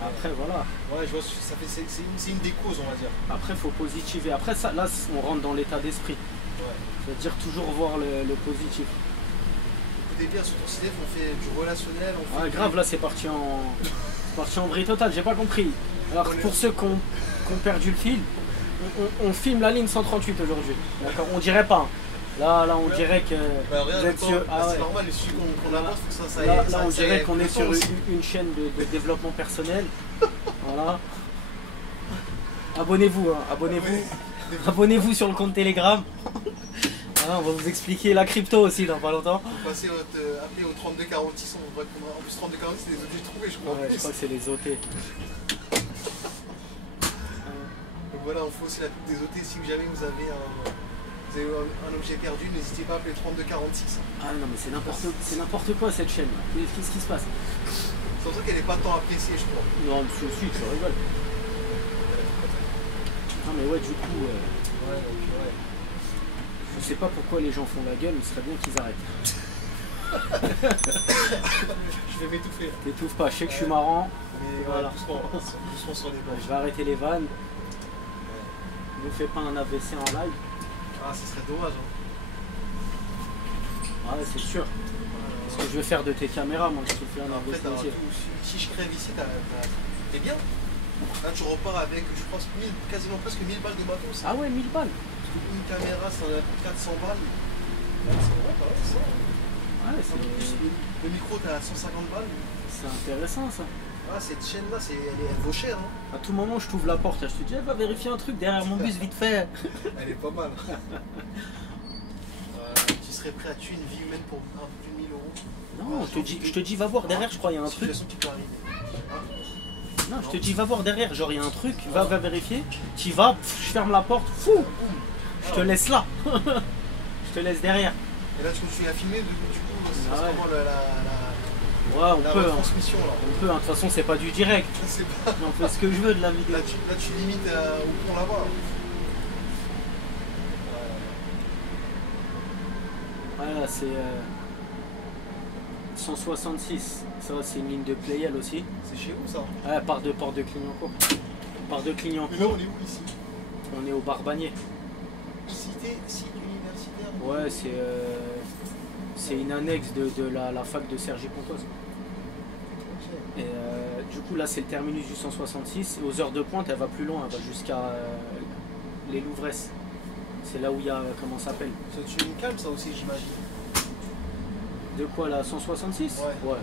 Après, voilà. Ouais, je vois, c'est une des causes, on va dire. Après, faut positiver. Après, ça, là, on rentre dans l'état d'esprit. Ouais. C'est-à-dire toujours voir le positif. Écoutez bien, sur ton CDF, on fait du relationnel. On fait Ah, grave, là, c'est parti en vrille totale. J'ai pas compris. Alors, pour ceux qui ont perdu le fil, on filme la ligne 138 aujourd'hui. D'accord, on dirait pas. Là, on dirait que Bah, regarde, vous êtes attends, sur. bah, Ah c'est ouais. normal, les sujets qu'on avance, faut que ça Là, ça on dirait ait qu'on plus est de sur temps aussi. une chaîne de développement personnel. Voilà. Abonnez-vous, hein, abonnez-vous. Ouais. Abonnez-vous sur le compte Telegram. Voilà, on va vous expliquer la crypto aussi dans pas longtemps. Faut passer appeler au 3246, on voit en plus 3246 c'est des OT trouvés, je crois. en Ouais, je plus. crois que c'est les OT. Donc voilà, on fait aussi la pub des OT. Si jamais vous avez un objet perdu, n'hésitez pas à appeler 3246. Ah non, mais c'est n'importe quoi cette chaîne. Qu'est-ce qui se passe? C'est un truc qu'elle n'est pas tant appréciée, je crois. Non, mais si, tu rigoles. mais ouais, du coup, Ouais, donc, ouais. je sais pas pourquoi les gens font la gueule, il serait bien qu'ils arrêtent. Je vais m'étouffer là. T'étouffe pas, je sais que je suis marrant. Mais Voilà. voilà, doucement sur les bords. Je vais arrêter les vannes. Ne fais pas un AVC en live. Ah, ce serait dommage. Hein. Ouais, c'est sûr. Parce que je vais faire de tes caméras, moi, je te fais un Après, AVC aussi. si je crève ici, t'es bien. Là, tu repars avec, je pense, quasiment presque 1000 balles de matos. Ah ouais, 1000 balles. Parce qu'une caméra, ça en a pour 400 balles. Ouais, c'est vrai, bah ouais, ça. Ouais, Le micro, t'as 150 balles. c'est intéressant ça. Ah, cette chaîne-là, elle vaut cher. Hein. À tout moment, je t'ouvre la porte, je te dis, va vérifier un truc derrière mon bus vite fait. Elle est pas mal. Tu serais prêt à tuer une vie humaine pour un peu plus de 1000 euros? Non, je te dis, va voir derrière, je crois, il y a un truc. Situation qui peut arriver. Non, je te dis, va voir derrière, genre, il y a un truc, va vérifier. Tu vas, je ferme la porte, fou. Je te laisse là. Je te laisse derrière. Et là, tu continues à filmer, du coup, c'est Ah ouais. comment Ouais, on la peut. Hein. retransmission là. On peut, hein. De toute façon, c'est pas du direct. Je sais pas. On fait ce que je veux de la vidéo. Là, tu limites au pont là-bas. Voilà, c'est 166. Ça, c'est une ligne de Playel aussi. C'est chez vous ça? Ouais, part de Clignancourt. Part de Mais là, Clignancourt, on est où ici? on est au Barbanier. Cité, site universitaire? Ouais, c'est une annexe de la fac de Sergi Pontoise. Ok. Et du coup, là, c'est le terminus du 166. Et aux heures de pointe, elle va plus loin, elle va jusqu'à les Louvresses. C'est là où il y a, comment ça s'appelle? C'est une calme ça aussi, j'imagine. De quoi, la 166? Ouais. Ouais.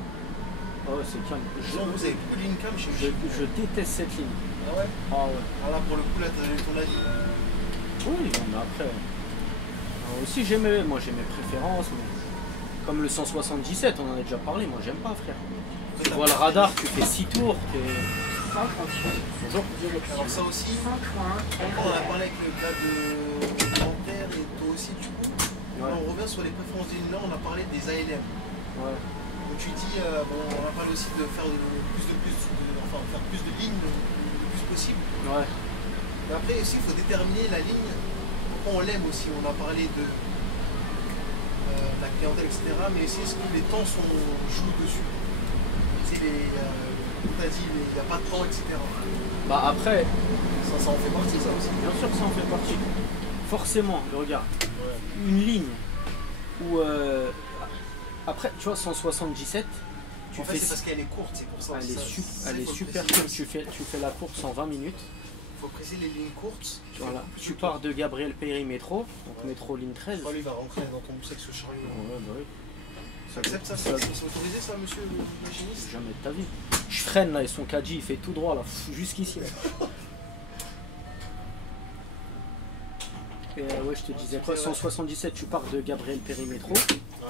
Ah ouais, c'est calme. Genre, vous avez beaucoup de lignes calme chez vous? Je déteste cette ligne. Ah ouais? Ah ouais. Ah là, pour le coup, là, t'as donné ton avis. Oui, non, mais après. Aussi, moi j'ai mes préférences, mais comme le 177, on en a déjà parlé, moi j'aime pas, frère. Tu vois le radar, tu fais 6 tours, tu es... 138. Bonjour. Direction Alors, ça aussi, Saint-Ouen, on a RER. parlé avec le gars de Nanterre et toi aussi, du coup. Ouais. On revient sur les préférences des lignes, là, on a parlé des ALM. Ouais. Donc tu dis, bon, on a parlé aussi de faire enfin, faire plus de lignes le plus possible. Ouais. Mais après aussi, il faut déterminer la ligne, pourquoi on l'aime aussi. On a parlé de la clientèle, etc. Mais aussi, est-ce que les temps jouent dessus? Tu sais, comme tu as dit, il n'y a pas de temps, etc. Bah après, Ça en fait partie, ça aussi. bien sûr que ça en fait partie. Forcément, regarde, Ouais. une ligne où... après, tu vois, 177, tu En fait, fais... c'est parce qu'elle est courte, c'est pour ça. Elle est, Ça, elle il est faut le super préciser. courte, tu fais la course en 20 minutes. Il faut préciser les lignes courtes. Voilà. Tu pars de Gabriel Péry métro, donc métro ligne 13. Lui, il va rentrer dans ton sexe chariot. Ouais, bah oui. Tu acceptes ça? C'est autorisé, ça, monsieur le machiniste? Jamais de ta vie. Je freine là et son caddie il fait tout droit là, jusqu'ici. Là. Et ouais, je te disais quoi, 177, tu pars de Gabriel Péry métro, Ouais.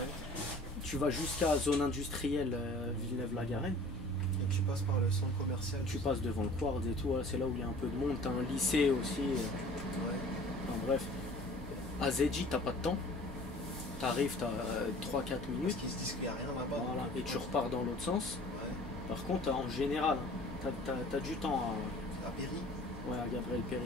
tu vas jusqu'à zone industrielle Villeneuve-la-Garenne, Et tu passes par le centre commercial. tu passes devant le Quartz et tout, c'est là où il y a un peu de monde, t'as un lycée aussi. Ouais. Enfin, bref. À Zedji, t'as pas de temps. T'arrives, t'as 3-4 Parce minutes. qu'ils se disent qu'il n'y a rien là-bas. Voilà, et tu repars dans l'autre sens. Ouais. Par contre, en général, t'as du temps À Péry. ouais, à Gabriel Péry.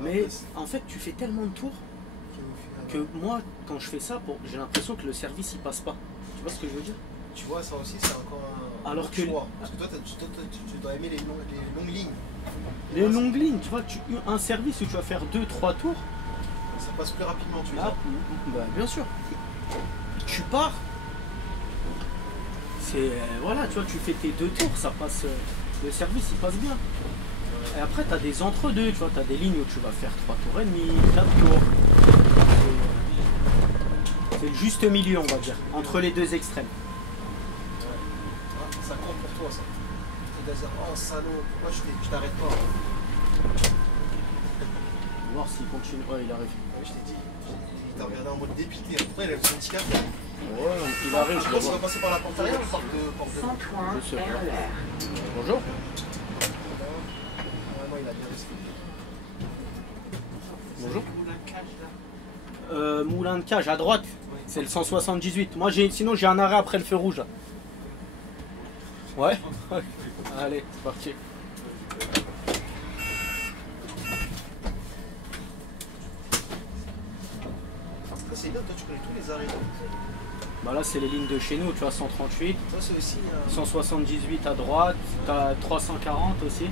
Ouais, Mais c'est- en fait, tu fais tellement de tours au que final, moi, quand je fais ça, j'ai l'impression que le service il passe pas. Tu vois ce que je veux dire? tu vois, ça aussi, c'est encore un Alors autre que- choix. Parce que toi, tu dois aimer les longues lignes. Les longues lignes, tu vois, un service où tu vas faire 2-3 tours, Ça passe plus rapidement, tu là, bah, bien sûr. Tu pars. C'est voilà, tu vois, tu fais tes 2 tours, ça passe. Le service il passe bien. Et après, tu as des entre-deux, tu vois, tu as des lignes où tu vas faire 3 tours et demi, 4 tours. C'est le juste milieu, on va dire, entre les deux extrêmes. Ah, ça compte pour toi, ça. Tu dois dire, oh salaud, pourquoi je t'arrête pas? On va voir s'il continue. Ouais, il arrive. Ouais, je t'ai dit, il t'a regardé en mode dépité. Après, il a le syndicat. Ouais, il arrive, je Je le pense qu'on vois. va passer par la porte arrière ou porte de. Saint-Ouen, Je sais pas. RER. Bonjour. Ah non, il a bien respecté. Bonjour. Moulin de Cage à droite, c'est le 178. Moi, sinon j'ai un arrêt après le feu rouge. Là. Ouais. Allez, c'est parti. c'est bien, toi tu connais tous les arrêts. Bah là c'est les lignes de chez nous, tu vois, 138, Toi c'est aussi. 178 à droite, t'as 340 aussi.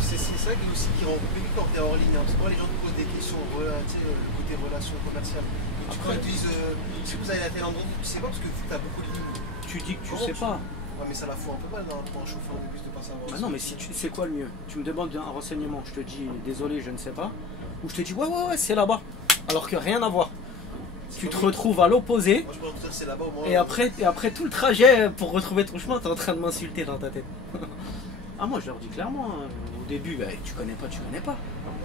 C'est ça qui aussi qui rend compliqué quand t'es hors ligne. Hein. Parce que moi les gens te posent des questions, tu sais, le côté relation commerciale. Et tu Après, ils te disent si vous allez à tel endroit, tu sais pas parce que t'as beaucoup de lignes. Tu dis que tu Comment sais pas. Ouais mais ça la fout un peu mal hein, pour un chauffeur de bus de pas savoir. Ah non mais si tu sais quoi le mieux, tu me demandes un renseignement, je te dis désolé je ne sais pas, ou je te dis ouais c'est là-bas, alors que rien à voir. Tu te retrouves à l'opposé, Moi je peux te dire c'est là-bas au moins. et après tout le trajet pour retrouver ton chemin, t'es en train de m'insulter dans ta tête. Ah moi je leur dis clairement, hein, au début, bah, tu connais pas. En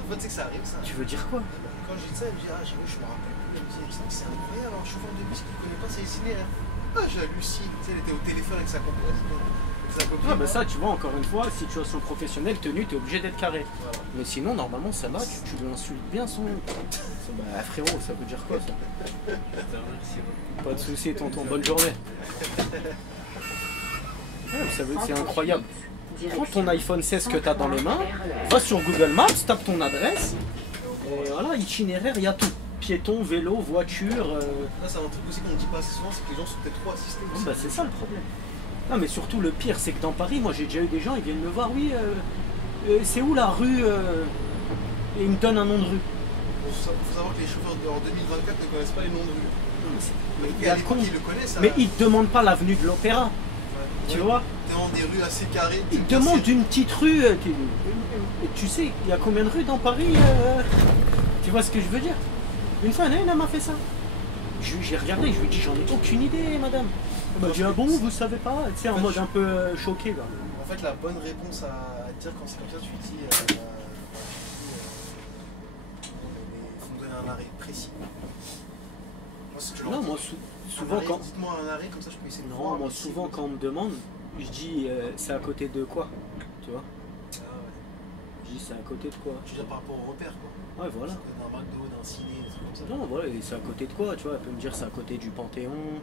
fait c'est que ça arrive ça. Tu veux dire quoi? Quand je dis ça, elle me dit ah je me rappelle plus. Elle me dit c'est incroyable, un chauffeur de bus qui connaît pas ses itinéraires. Ah j'hallucine. Tu sais, elle était au téléphone avec sa copine. Ah bah ça tu vois encore une fois, situation professionnelle tenue, t'es obligé d'être carré. Voilà. Mais sinon normalement celle-là tu lui insultes bien son... Bah frérot ça veut dire quoi ça? Pas de soucis tonton, bonne journée. Ouais, c'est incroyable. Prends ton iPhone 16 que t'as dans les mains, va sur Google Maps, tape ton adresse, et voilà, itinéraire, il y a tout. Piéton, vélo, voiture... Là c'est un truc aussi qu'on ne dit pas assez souvent, c'est que les gens sont peut-être trop assistés aussi. Bah c'est ça le problème. Non mais surtout le pire c'est que dans Paris, moi j'ai déjà eu des gens, ils viennent me voir, oui, c'est où la rue et ils me donnent un nom de rue. Il faut savoir que les chauffeurs en 2024 ne connaissent pas les noms de rue. Mais Il y a des con. Ils le connaissent. Mais ils te demandent pas l'avenue de l'Opéra, tu vois. Ils demandent des rues assez carrées. Ils te demandent une petite rue. Tu sais, il y a combien de rues dans Paris Tu vois ce que je veux dire? Une fois, elle m'a fait ça. J'ai regardé, je lui ai dit j'en ai aucune idée madame. Elle m'a dit ah bon vous savez pas, tu sais en mode un peu choqué là. En fait la bonne réponse à dire quand c'est comme ça tu dis il faut me donner un arrêt précis. Moi, si tu Non moi souvent quand... Dites-moi un arrêt comme ça je peux essayer de Non voir. moi souvent quand on me demande, je dis c'est à côté de quoi, tu vois. Ah ouais. Je dis c'est à côté de quoi. Tu veux dire par rapport au repère quoi. Ouais voilà. D'un McDo, d'un ciné, des trucs comme ça. Non voilà, et c'est à côté de quoi, tu vois, elle peut me dire c'est à côté du Panthéon.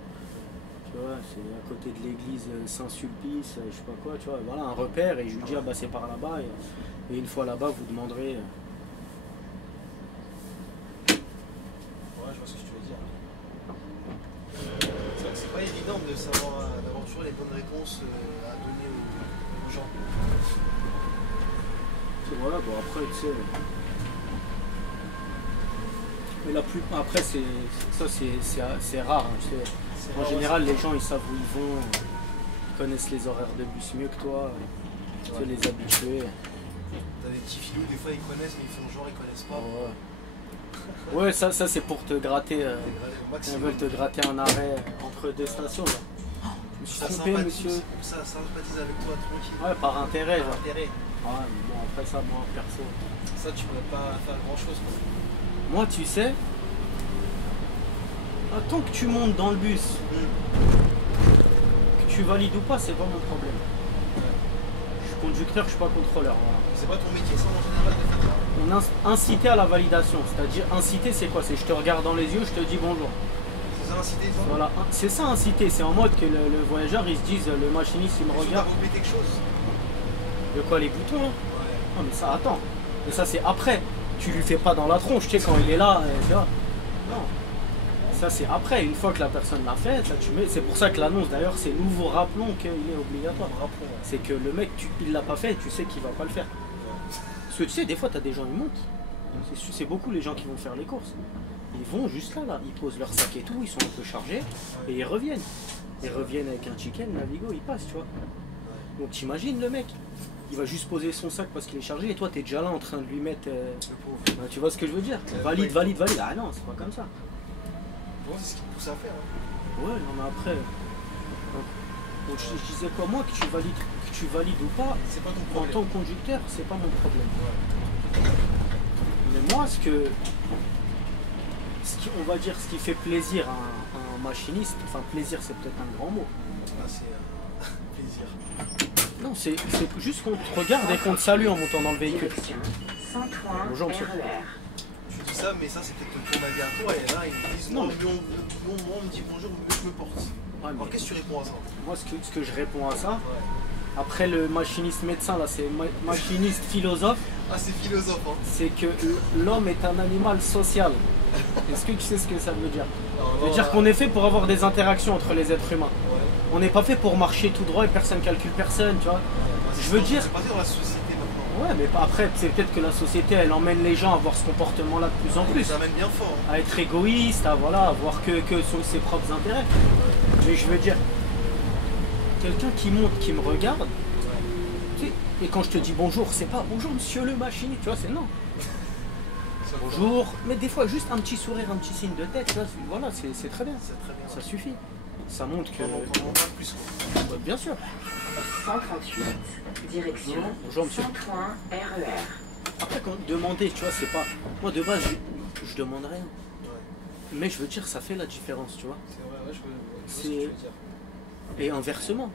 Tu vois, c'est à côté de l'église Saint-Sulpice, je sais pas quoi, tu vois, voilà un repère et je lui dis ah bah c'est par là-bas et une fois là-bas vous demanderez. Ouais, je vois ce que tu veux dire. C'est vrai que c'est pas évident de savoir, d'avoir toujours les bonnes réponses à donner aux gens. Voilà, bon après tu sais. Mais la plus après c'est rare, hein, tu sais. En général, les gens ils savent où ils vont, ils connaissent les horaires de bus mieux que toi, tu sais, les habitués. T'as des petits filous, des fois ils connaissent, mais ils font genre ils connaissent pas. Ouais, ouais ça c'est pour te gratter. Ils veulent te gratter un arrêt entre deux stations. Là. Je me suis trompé, monsieur. Ça sympathise avec toi, tranquille. Ouais, par intérêt. Par intérêt. Ouais, mais bon, après ça, moi, perso. Ça, tu peux pas faire grand chose. Moi, tu sais. Tant que tu montes dans le bus, que tu valides ou pas, c'est pas mon problème. Je suis conducteur, je suis pas contrôleur. Voilà. C'est pas ton métier, ça en général de faire ça. On inciter à la validation, c'est-à-dire inciter, c'est quoi? C'est je te regarde dans les yeux, je te dis bonjour. C'est ça inciter, ça? Voilà, c'est ça inciter, c'est en mode que le voyageur il se dise, le machiniste il me regarde. Tu dois quelque chose. De quoi, les boutons hein? Ouais. Non mais ça attends, mais ça c'est après. Tu lui fais pas dans la tronche, tu sais quand il est là, tu vois. Non. Ça c'est après, une fois que la personne l'a fait, ça tu mets. C'est pour ça que l'annonce d'ailleurs c'est nous vous rappelons qu'il est obligatoire. C'est que le mec il l'a pas fait, tu sais qu'il va pas le faire. Parce que tu sais, des fois t'as des gens ils montent. C'est beaucoup les gens qui vont faire les courses. Ils vont juste là, ils posent leur sac et tout, ils sont un peu chargés et ils reviennent. Ils reviennent avec un chicken, Navigo, ils passent, tu vois. Donc t'imagines le mec, il va juste poser son sac parce qu'il est chargé et toi t'es déjà là en train de lui mettre. Tu vois ce que je veux dire? Valide. Ah non, c'est pas comme ça. Bon, c'est ce qui te pousse à faire. Hein. Ouais, non mais après. Donc, je disais quoi, moi, que tu valides ou pas, c'est pas ton en problème. tant que conducteur, c'est pas mon problème. Ouais. Mais moi, on va dire ce qui fait plaisir à un machiniste, enfin plaisir c'est peut-être un grand mot. Ah, c'est plaisir. Non, c'est juste qu'on te regarde et qu'on te salue en montant dans le véhicule. Bonjour monsieur. Tu dis ça, mais ça c'est peut-être ton avis à toi, et là ils me disent non, moi on me dit bonjour, je me porte. Ouais, alors qu'est-ce que tu réponds à ça? Moi ce que je réponds à ça, après le machiniste médecin là c'est machiniste philosophe, Ah, c'est philosophe, hein. C'est que l'homme est un animal social. Est-ce que tu sais ce que ça veut dire? Ça veut dire qu'on est fait pour avoir des interactions entre les êtres humains. On n'est pas fait pour marcher tout droit et personne calcule personne, tu vois. Je veux dire... C'est pas dans la société maintenant. Ouais, mais après, c'est peut-être que la société, elle emmène les gens à avoir ce comportement-là de plus en plus. Ça amène bien fort. Hein. À être égoïste, à voilà, à voir que ses propres intérêts. Mais je veux dire, quelqu'un qui monte, qui me regarde, tu sais, et quand je te dis bonjour, c'est pas bonjour monsieur le machiniste, tu vois, c'est non. Bonjour, mais des fois juste un petit sourire, un petit signe de tête, tu vois, voilà, c'est très bien. C'est très bien. Ça suffit. Ça montre que... On en parle plus, quoi. Ouais, bien sûr. 138, direction Bonjour monsieur. Saint-Ouen, RER. Après, quand demander, tu vois, c'est pas... Moi, de base, je demande rien. Ouais. Mais je veux dire, ça fait la différence, tu vois. C'est vrai, ouais, je vois ce C'est- que tu veux dire. Et inversement,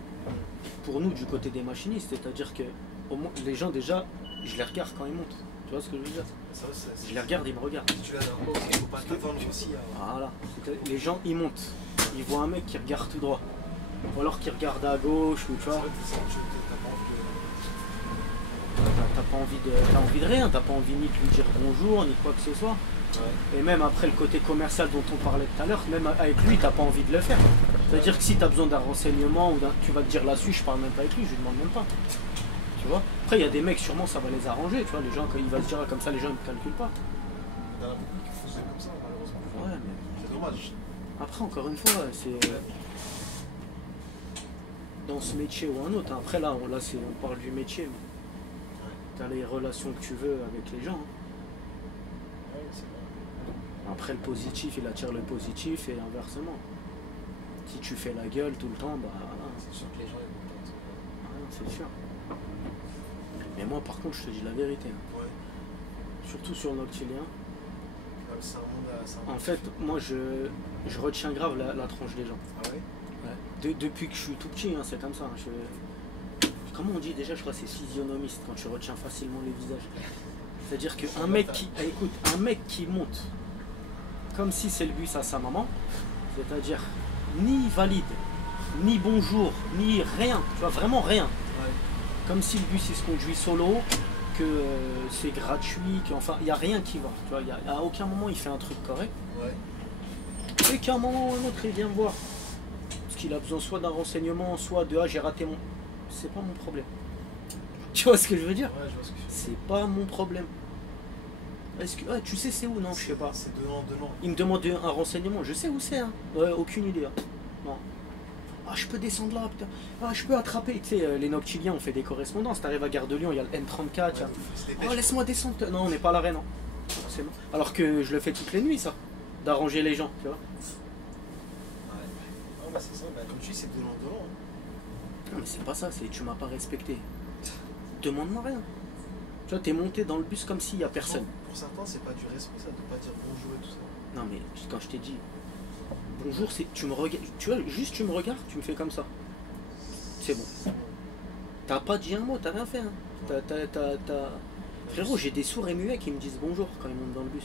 pour nous, du côté des machinistes, c'est-à-dire que au moins, les gens, déjà, je les regarde quand ils montent. Tu vois ce que je veux dire? Ça, c'est- Je les regarde, ils me regardent. Si tu l'as d'un coup, il faut pas t'attendre aussi à... Voilà. Les gens, ils montent. Ils voient un mec qui regarde tout droit. Ou alors qui regarde à gauche, ou tu C'est vois. vrai que ça, t'as pas envie T'as envie de rien, t'as pas envie ni de lui dire bonjour, ni quoi que ce soit. de... Ouais. Et même après le côté commercial dont on parlait tout à l'heure, même avec lui, t'as pas envie de le faire. C'est-à-dire que si t'as besoin d'un renseignement ou tu vas te dire là-dessus, je parle même pas avec lui, je lui demande même pas. Tu vois. Après, il y a des mecs, sûrement, ça va les arranger. Tu vois, les gens, quand il va se dire ah, comme ça, les gens ne me calculent pas. T'as la beaucoup qui faisait comme ça, malheureusement. Ouais, mais C'est dommage. après, encore une fois, c'est dans ce métier ou un autre. Après, là, on parle du métier, mais t'as les relations que tu veux avec les gens. Hein. Ouais, c'est vrai. Après, le positif, il attire le positif et inversement. Si tu fais la gueule tout le temps, bah voilà, C'est sûr que les gens, ils vont pas c'est sûr. Mais moi, par contre, je te dis la vérité. Hein. Ouais. Surtout sur le noctilien. Ouais, c'est un monde à... c'est un monde En fait, moi, je retiens grave la tronche des gens. Ah ouais? Depuis que je suis tout petit, hein, c'est comme ça. Hein, comment on dit déjà? Je crois que c'est physionomiste quand tu retiens facilement les visages. C'est-à-dire qu'un mec qui... écoute, un mec qui monte comme si c'est le bus à sa maman, c'est-à-dire ni valide, ni bonjour, ni rien, tu vois, vraiment rien. Ouais. Comme si le bus il se conduit solo, que c'est gratuit, qu'enfin, il n'y a rien qui va. Tu vois, à aucun moment il fait un truc correct. Ouais. Et qu'à un moment ou un autre il vient me voir. Parce qu'il a besoin soit d'un renseignement, soit de ah j'ai raté mon. C'est pas mon problème. Tu vois ce que je veux dire? Ouais, je vois ce que tu veux. C'est pas mon problème. Est-ce que. Ah, tu sais c'est où? Non, je sais pas. C'est donnant, donnant. Il me demande un renseignement, je sais où c'est, hein. Ouais, aucune idée. Hein. Non. Ah, je peux descendre là, putain. Ah, je peux attraper. Tu sais, les noctiliens, on fait des correspondances. T'arrives à Gare de Lyon, il y a le N34. Ouais, Oh, laisse-moi descendre. Non, on n'est pas à l'arrêt, non. C'est bon. Alors que je le fais toutes les nuits, ça. D'arranger les gens, tu vois. Ouais. Ah, bah c'est ça. Bah, comme tu dis, c'est donnant, donnant. Hein. Non, mais c'est pas ça, c'est tu m'as pas respecté. Demande-moi rien. Tu vois, t'es monté dans le bus comme s'il y a personne. Pour certains, c'est pas du respect, ça, de pas dire bonjour et tout ça. Non, mais quand je t'ai dit bonjour, c'est tu me regardes. Tu vois, juste tu me regardes, tu me fais comme ça. C'est bon. T'as pas dit un mot, t'as rien fait. Hein. Frérot, j'ai des sourds et muets qui me disent bonjour quand ils montent dans le bus.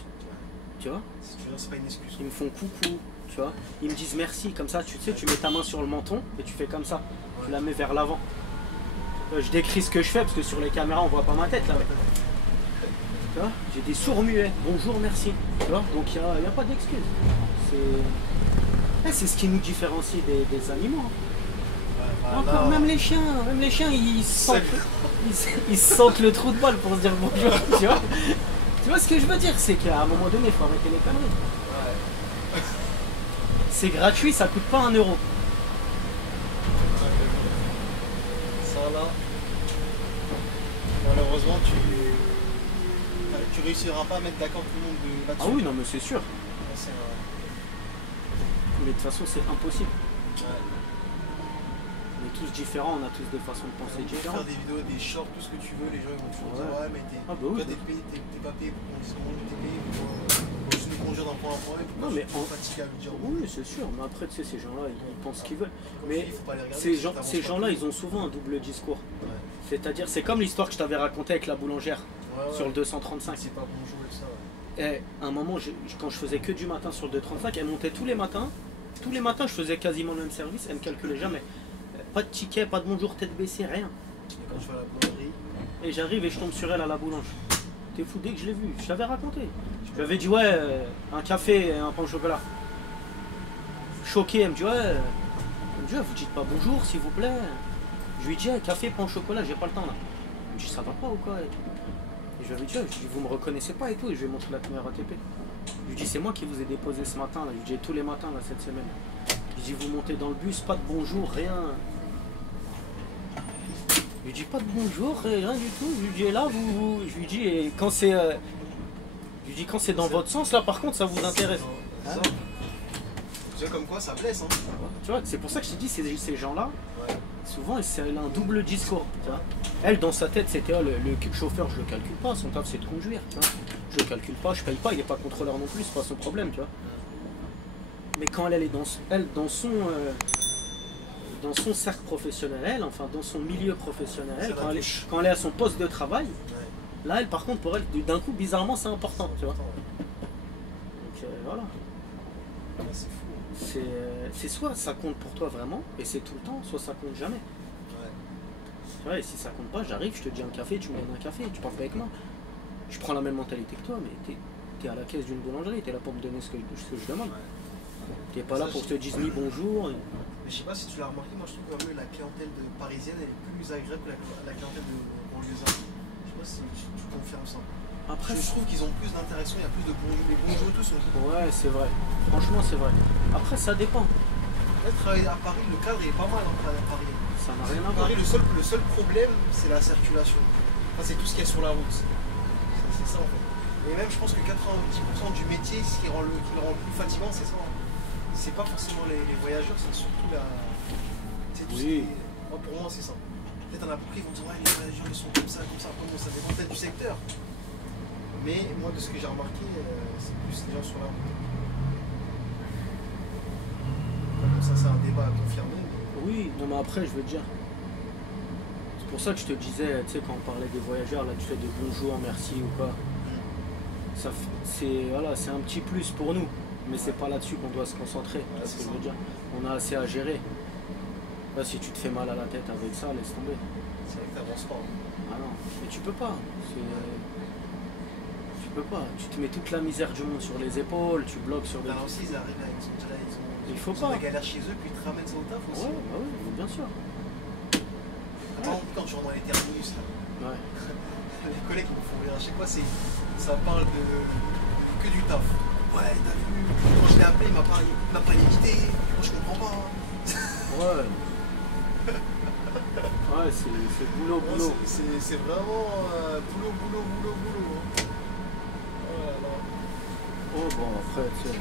Tu vois? Si tu veux, c'est pas une excuse. Ils me font coucou, tu vois. Ils me disent merci, comme ça, tu sais, tu mets ta main sur le menton et tu fais comme ça. Tu la mets vers l'avant. Je décris ce que je fais parce que sur les caméras on voit pas ma tête là. Tu vois? J'ai des sourds muets. Bonjour, merci. Tu vois? Donc il n'y a pas d'excuse. C'est ce qui nous différencie des animaux. Hein. Ouais, Encore, même les chiens, ils sentent le trou de balle pour se dire bonjour. Tu vois ce que je veux dire? C'est qu'à un moment donné, il faut arrêter les conneries. Ouais. C'est gratuit, ça coûte pas 1 euro. Ça là, malheureusement, tu réussiras pas à mettre d'accord tout le monde là-dessus. Ah oui, non, mais c'est sûr. Là, c'est Mais de toute façon, c'est impossible. ouais. On est tous différents, on a tous des façons de penser On peut différentes. faire des vidéos, des shorts, tout ce que tu veux, les gens ils vont toujours dire Ouais. ouais mais Ah bah oui. toi t'es pas payé pour qu'on dise comment t'es payé, pour juste nous conduire d'un point à un point et Non, mais on fatigué à lui dire Oui, c'est sûr, mais après, tu sais, ces gens-là, ils pensent ce qu'ils veulent. Comme Mais je dis, faut pas les regarder, ces parce que ces t'avances gens-là, pas. ils ont souvent un double discours. Ouais. C'est-à-dire, c'est comme l'histoire que je t'avais racontée avec la boulangère Ouais, sur le ouais. 235. C'est pas bonjour et ça. Ouais. Et à un moment, quand je faisais que du matin sur le 235, elle montait tous les matins. Tous les matins, je faisais quasiment le même service, elle me calculait jamais. Pas de ticket, pas de bonjour, tête baissée, rien. Et quand je vais à la boulangerie, Et j'arrive et je tombe sur elle à la boulange. T'es fou, dès que je l'ai vu, je t'avais raconté. Je lui avais dit, ouais, un café et un pain au chocolat. Choqué, elle me dit, ouais. Elle me dit, ouais, vous dites pas bonjour, s'il vous plaît. Je lui ai dit, café, pain au chocolat, j'ai pas le temps là. Elle me dit, ça va pas ou quoi? Et je lui avais dit, ouais, je lui ai dit, vous me reconnaissez pas et tout. Et je lui ai montré la tenue RATP. Je lui ai dit, c'est moi qui vous ai déposé ce matin. Là. Je lui ai dit, tous les matins là, cette semaine. Je lui ai dit, vous montez dans le bus, pas de bonjour, rien. Je lui dis pas de bonjour, rien du tout. Je lui dis là, je lui dis et quand c'est, je lui dis quand c'est dans votre sens là, par contre, ça vous intéresse. Hein? Tu vois comme quoi ça blesse, hein. Tu vois, c'est pour ça que je t'ai dit ces gens-là. Ouais. Souvent, c'est un double discours. Tu vois. Elle, dans sa tête, c'était le chauffeur, je le calcule pas. Son taf, c'est de conduire. Tu vois. Je le calcule pas, je paye pas. Il est pas contrôleur non plus, c'est pas son problème, tu vois. Mais quand elle est dans son cercle professionnel, enfin dans son milieu professionnel, quand elle est à son poste de travail, là, elle, par contre, pour elle, d'un coup, bizarrement, c'est important, tu vois. Donc voilà. C'est fou. C'est soit ça compte pour toi vraiment, et c'est tout le temps, soit ça compte jamais. Tu vois, et si ça compte pas, j'arrive, je te dis un café, tu me donnes un café, tu parles pas avec moi. Je prends la même mentalité que toi, mais t'es à la caisse d'une boulangerie, t'es là pour me donner ce que je demande. T'es pas là pour que je te dise ni bonjour. Mais je sais pas si tu l'as remarqué, moi je trouve que la clientèle parisienne elle est plus agréable que la clientèle de banlieusards. Je sais pas si tu confirmes ça. Après, je trouve qu'ils ont plus d'interaction, il y a plus de bonjour. Les bonjours et tout sont. Ouais, c'est vrai. Franchement, c'est vrai. Après, ça dépend. Là, travailler à Paris, le cadre est pas mal à Paris. Ça n'a rien à voir. Paris, le seul problème, c'est la circulation. Enfin, c'est tout ce qu'il y a sur la route. C'est ça en fait. Et même, je pense que 90% du métier, ce qui le rend plus fatigant, c'est ça. Hein. C'est pas forcément les voyageurs, c'est surtout la. C'est tout oui. Moi, pour moi, c'est ça. Peut-être en appris, ils vont dire ouais, les voyageurs ils sont comme ça. Après, bon, ça dépend peut-être du secteur. Mais moi, de ce que j'ai remarqué, c'est plus les gens sur la route. Ça, c'est un débat à confirmer. Mais... Oui, non, mais après, je veux dire. C'est pour ça que je te disais, tu sais, quand on parlait des voyageurs, là, tu fais de bonjour, merci ou quoi. C'est un petit plus pour nous. Mais c'est pas là-dessus qu'on doit se concentrer, c'est ce que je veux dire. On a assez à gérer. Là, si tu te fais mal à la tête avec ça, laisse tomber. C'est vrai que t'avances pas. Ah non, mais tu peux pas. Tu peux pas. Tu te mets toute la misère du monde sur les épaules, tu bloques sur des... Alors aussi, ils arrivent là, il faut ils pas. ont la galère chez eux, puis ils te ramènent ça au taf aussi. Ouais, bah oui, bien sûr. Quand tu rentres dans les terminus, là. Ouais. Les collègues qui me font rire à chaque fois, ça parle que du taf. Ouais, t'as vu, quand je l'ai appelé, il m'a pas limité, moi je comprends pas. Ouais. Ouais, c'est boulot. C'est vraiment boulot. Hein. Oh là là. Oh bon, après, tu sais.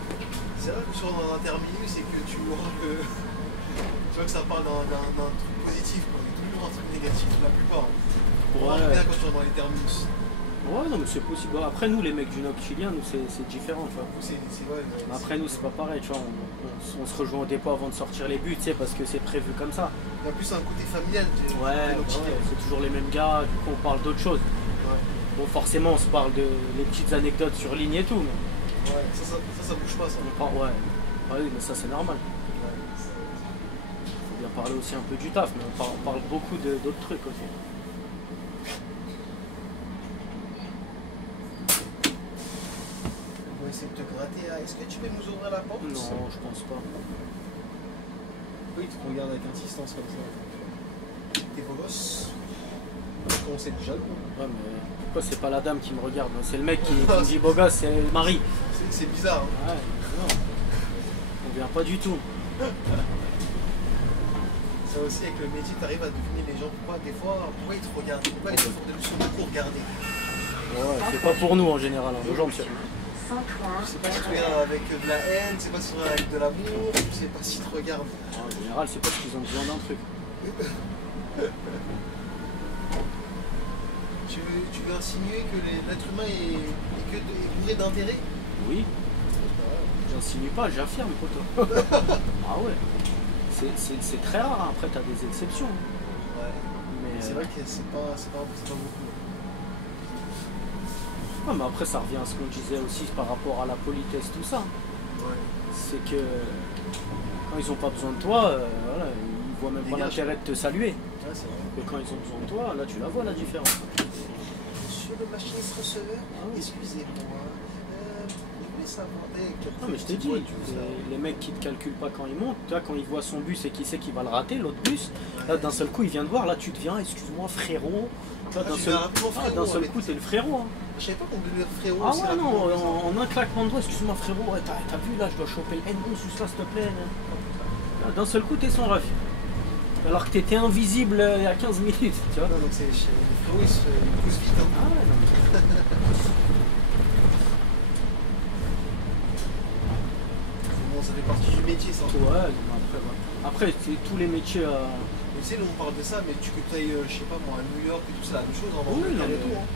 C'est vrai que sur un terminus, c'est que tu vois que ça parle d'un truc positif, quoi. Il y a toujours un truc négatif, la plupart. Ouais. Bien quand tu rentres dans les terminus. Ouais, non, mais c'est possible. Bon, après, nous, les mecs du Nord chilien, nous, c'est différent, tu vois. Ouais, après, nous, c'est pas pareil, tu vois. On se rejoint au dépôt avant de sortir les buts, tu sais, parce que c'est prévu comme ça. Il y a plus un côté familial. Ouais, c'est toujours les mêmes gars, du coup, on parle d'autre chose. Ouais. Bon, forcément, on se parle des petites anecdotes sur ligne et tout. Mais... Ouais, ça bouge pas, ça. Oui, mais ça, c'est normal. Faut bien parler aussi un peu du taf, mais on parle beaucoup d'autres trucs aussi. On va essayer de te gratter. Est-ce que tu peux nous ouvrir la porte? Non, je pense pas. Oui, tu te regardes avec insistance comme ça. T'es beau gosse. On sait déjà, quoi. Ouais, mais pourquoi c'est pas la dame qui me regarde? C'est le mec qui me dit beau gosse, c'est le mari. C'est bizarre. Hein. Ouais, non. On vient pas du tout. Ça aussi, avec le métier, t'arrives à deviner les gens. Pourquoi ils te regardent? Pourquoi les gens sont beaucoup regardés? Ouais, c'est pas pour nous en général, hein, nos gens, monsieur. Je sais pas si tu regardes avec de la haine, je sais pas si tu regardes avec de l'amour, je sais pas si tu te regardes. En général, c'est parce qu'ils ont besoin d'un truc. Tu veux insinuer que l'être humain est bourré d'intérêt? Oui. J'insinue pas, j'affirme, poteau. Ah ouais. C'est très rare, hein. Après t'as des exceptions. Ouais. Mais c'est vrai que c'est pas beaucoup. Ouais, mais après ça revient à ce qu'on disait aussi par rapport à la politesse, tout ça. Ouais. C'est que quand ils ont pas besoin de toi, voilà, ils voient même pas l'intérêt de te saluer. Ouais, c'est vrai. Et quand ils ont besoin de toi, là tu la vois la différence. Bien sûr. de machiniste receveur. Ah oui. Excusez-moi. Je voulais savoir. Non mais je t'ai dit, les mecs qui te calculent pas quand ils montent, tu vois, quand ils voient son bus et qu'il sait qu'il va le rater, l'autre bus, là d'un seul coup il vient de voir, là tu deviens, excuse-moi frérot, tu vois, d'un seul coup t'es le frérot. Hein. Je savais pas qu'on devait le frérot. Ah ouais non, en un claquement de doigts, excuse-moi frérot, ouais, t'as vu là je dois choper le N11 juste là s'il te plaît. Là, d'un seul coup t'es son ref. Alors que t'étais invisible il y a 15 minutes, tu vois. Non donc c'est les frérots ils poussent vite. Hein. Ah ouais non. Bon, ça fait partie du métier ça. Ouais, après c'est tous les métiers. Mais tu sais, nous on parle de ça, mais tu que tu ailles, je sais pas moi, à New York et tout, c'est la même chose, en Oui, Angleterre non, et tout. Hein.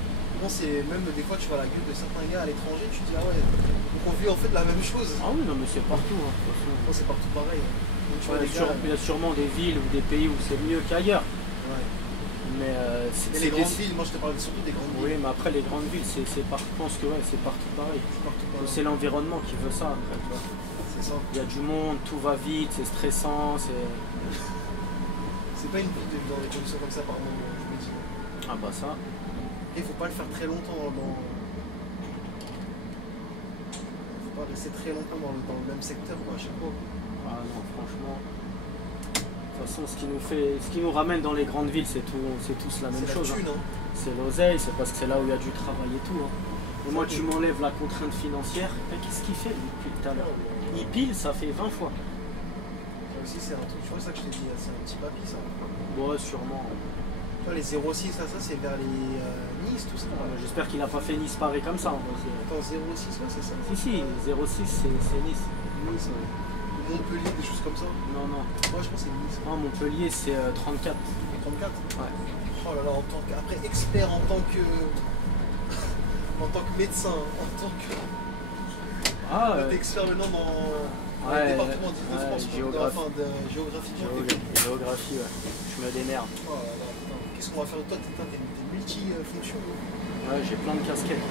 Bon, c'est même des fois tu vois la gueule de certains gars à l'étranger, tu te dis ah ouais, donc on vit en fait la même chose. Ah oui non mais c'est partout. Hein, de toute façon. Bon, c'est partout pareil. Donc, tu vois, Ouais, les gars, il y a sûrement des villes ou des pays où c'est mieux qu'ailleurs. ouais. Mais Et les grandes villes, moi je te parle surtout des grandes Oui, villes. mais après les grandes villes, je pense que ouais, c'est partout pareil. Partout pareil. C'est l'environnement qui veut ça après, tu vois. C'est ça. Il y a du monde, tout va vite, c'est stressant, c'est. C'est pas une vie de vivre dans des conditions comme ça par moment, je me dis. Ah bah ça. Et il faut pas le faire très longtemps faut pas rester très longtemps dans le même secteur quoi, à chaque fois. Ah non, franchement. De toute façon, ce qui nous ramène dans les grandes villes, c'est tous la même chose. C'est la thune, hein. C'est l'oseille, c'est parce que c'est là où il y a du travail et tout. Hein. Et moi, tu m'enlèves la contrainte financière, qu'est-ce qu'il fait lui, depuis tout à l'heure? Il pile, ça fait 20 fois. Ça aussi, c'est un truc, tu vois, ça que je t'ai dit, c'est un petit papy ça. Ouais, sûrement. Tu vois, les 06, ça c'est vers les Nice, tout ça. Ah, bah, j'espère qu'il a pas fait Nice Paris comme ça. Attends, 06, ouais, c'est ça. Si, 06, c'est Nice. Nice, ouais. Montpellier, des choses comme ça. Non. Moi, je pense que c'est Nice. Non, Montpellier, c'est 34. 34. Ouais. Oh là là, après expert en tant que médecin, en tant que. Ah, T'es expert maintenant dans le ouais, département d'Île-de-France, géographie. enfin de géographie. Géographie, ouais. Je me démerde. Oh là là, putain, qu'est-ce qu'on va faire de toi? T'es multi-fonction. Ouais, j'ai plein de casquettes.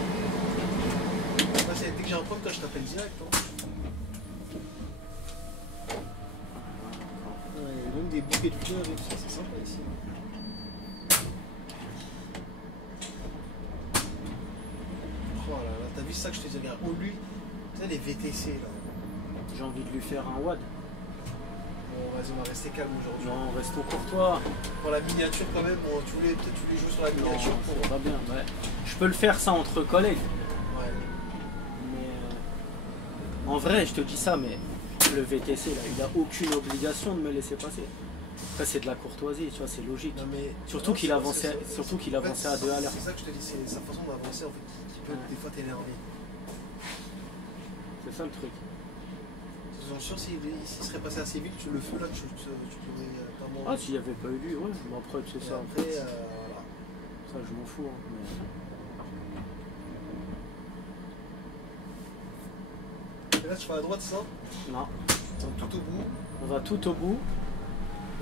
Dès que j'ai un problème, toi, je t'appelle direct. Hein. Ouais, même des bouquets de fleurs et tout ça, c'est sympa ici. Oh là là, t'as vu ça que je te disais, regarde, oh lui, tu sais les VTC là. J'ai envie de lui faire un WAD. Bon, vas-y, on va rester calme aujourd'hui. Non, restons courtois. Pour la miniature quand même, bon, tu voulais jouer sur la Non, miniature pour. ça va bien, ouais. Je peux le faire ça entre collègues. Ouais. Mais en vrai, je te dis ça, mais le VTC, là, il n'a aucune obligation de me laisser passer. Après, c'est de la courtoisie, tu vois, c'est logique. Non, mais, Surtout qu'il avançait à 2 à l'heure. C'est ça que je te dis, c'est sa façon d'avancer en fait qui peut des fois t'énerver. C'est ça le truc. J'en suis sûr s'il serait passé assez vite, le feu là, tu pourrais vraiment. Ah, s'il n'y avait pas eu lui, ouais. Bon, après, c'est ça. Après, voilà. Ça, je m'en fous. Hein, Et là, tu vas à droite, ça? Non. Tout au bout. On va tout au bout.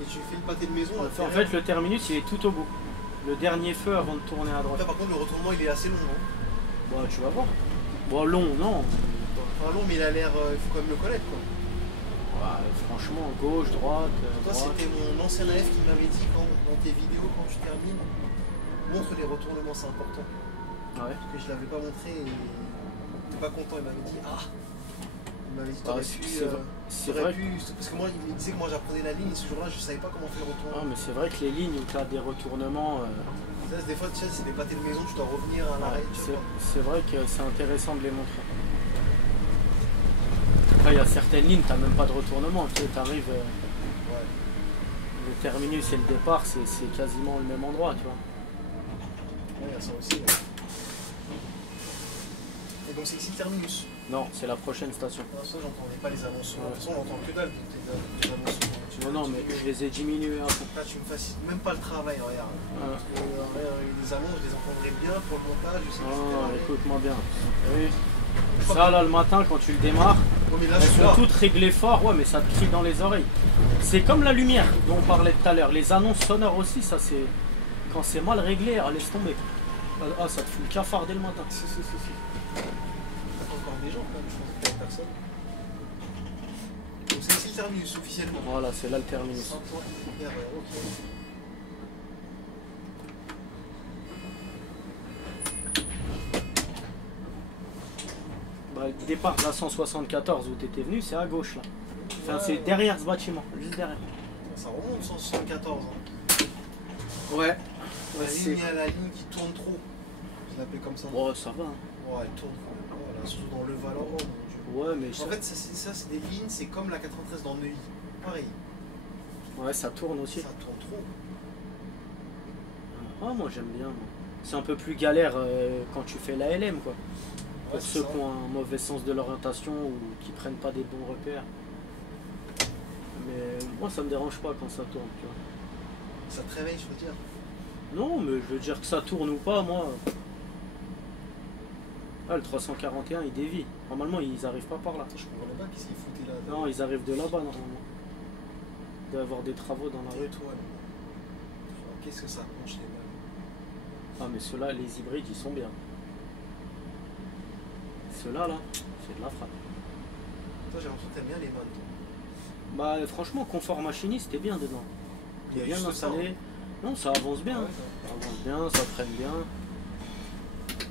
Et tu fais le pâté de maison. En fait, le terminus, il est tout au bout. Le dernier feu avant de tourner à droite. Là, par contre, le retournement, il est assez long, non? Bon, tu vas voir. Bon, long, non. Enfin, long, mais il a l'air. Il faut quand même le connaître, quoi. Ouais, franchement, gauche, droite. Toi, c'était mon ancien élève qui m'avait dit dans tes vidéos, quand tu termines, montre les retournements, c'est important. Ouais. Parce que je l'avais pas montré et il était pas content, il m'avait dit ah. Il m'avait dit t'aurais pu. C'est vrai. Parce que moi, il me disait que moi j'apprenais la ligne et ce jour-là, je savais pas comment faire le retournement. Non, mais c'est vrai que les lignes où tu as des retournements. Ça, des fois, tu sais, c'est des pâtés de maison, tu dois revenir à l'arrêt. C'est vrai que c'est intéressant de les montrer. Après, il y a certaines lignes, tu n'as même pas de retournement. Tu arrives. Ouais. Le terminus et le départ, c'est quasiment le même endroit, tu vois. Ouais, il y a ça aussi. Ouais. Et donc, c'est ici le terminus? Non, c'est la prochaine station. Non, ça, j'entendais pas les annonces. De toute façon, on n'entend que dalle des annonces. Non, mais je les ai diminués un peu. Là, tu me facilites même pas le travail, regarde. Parce que les annonces, je les entendrais bien pour le montage. Écoute-moi bien. Oui. Ça, là, le matin, quand tu le démarres, elles sont toutes réglées fort, ouais, mais ça te crie dans les oreilles. C'est comme la lumière dont on parlait tout à l'heure. Les annonces sonores aussi, ça, c'est. Quand c'est mal réglé, laisse tomber. Ah, ça te fout le cafard dès le matin. Si. Encore des gens, quand même, je pensais qu'il y avait personne. Donc, c'est ici le terminus, officiellement. Voilà, c'est là le terminus. Bah, le départ de la 174 où tu étais venu, c'est à gauche là. Enfin, c'est derrière ce bâtiment, juste derrière. Ça remonte 174. Hein. Ouais. La ligne qui tourne trop. Je l'appelle comme ça. Oh, ça va. Hein. Ouais, elle tourne. Voilà, surtout dans le Valoran. Ouais, mais en fait, ça c'est des lignes, c'est comme la 93 dans Neuilly. Pareil. Ouais, ça tourne aussi. Ça tourne trop. Ah, moi j'aime bien. C'est un peu plus galère quand tu fais la LM, quoi. Ouais, Pour ceux qui ont un mauvais sens de l'orientation ou qui prennent pas des bons repères. Mais moi ça me dérange pas quand ça tourne, tu vois. Ça te réveille, je veux dire. Non, mais je veux dire que ça tourne ou pas, moi. Ah, le 341 il dévie. Normalement ils arrivent pas par là. Je comprenais pas qu'est-ce qu'ils foutaient là. Non, ils arrivent de là-bas normalement. Il doit y avoir des travaux dans la rue. Qu'est-ce que ça penche les balles? Ah, mais ceux-là, les hybrides, ils sont bien. Ceux-là, là, c'est de la frappe. Toi, j'ai l'impression que t'aimes bien les vannes. Bah, franchement, confort machiniste, t'es bien dedans. T'es bien installé. Ça, hein. Non, ça avance bien. Ah ouais, ça avance bien, ça freine bien. Ça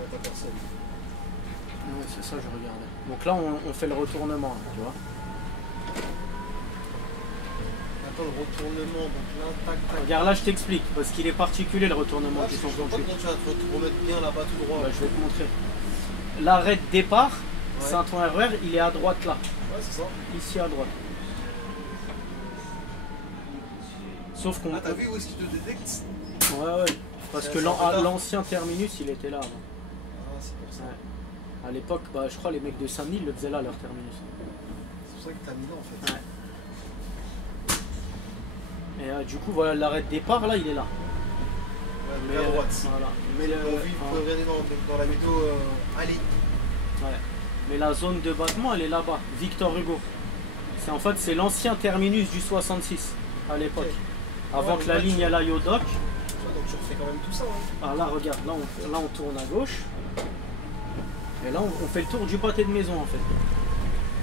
va pas personne. Ouais, c'est ça, je regardais. Donc là, on fait le retournement, tu vois. Attends, le retournement, donc là, tac, tac. Regarde, là, je t'explique, parce qu'il est particulier le retournement du Je sais pas 138. comment tu vas te remettre bien là-bas tout droit. Bah, je vais te montrer. L'arrêt de départ, Ouais. Saint-Ouen RER, il est à droite là. Ouais, c'est ça. Ici à droite. Sauf qu'on. Ah, t'as vu où est-ce qu'il te détecte? Ouais, ouais. Parce C'est que un retard. l'ancien terminus, il était là avant. Ah, c'est pour ça. Ouais. À l'époque, bah, je crois les mecs de Saint-Denis le faisaient là, leur terminus. C'est pour ça que t'as mis là en fait. Ouais. Et du coup, voilà, l'arrêt de départ, là, il est là. Ouais, mais à droite. Voilà. Mais, Vous pouvez regarder dans la météo. Allez. ouais. Mais la zone de battement, elle est là-bas. Victor Hugo. En fait, c'est l'ancien terminus du 66 à l'époque. Ok. Avant Ouais, que la ouais, ligne elle aille au dock. Donc tu refais quand même tout ça. Hein. Ah là, regarde, là on tourne à gauche. Et là, on fait le tour du pâté de maison en fait.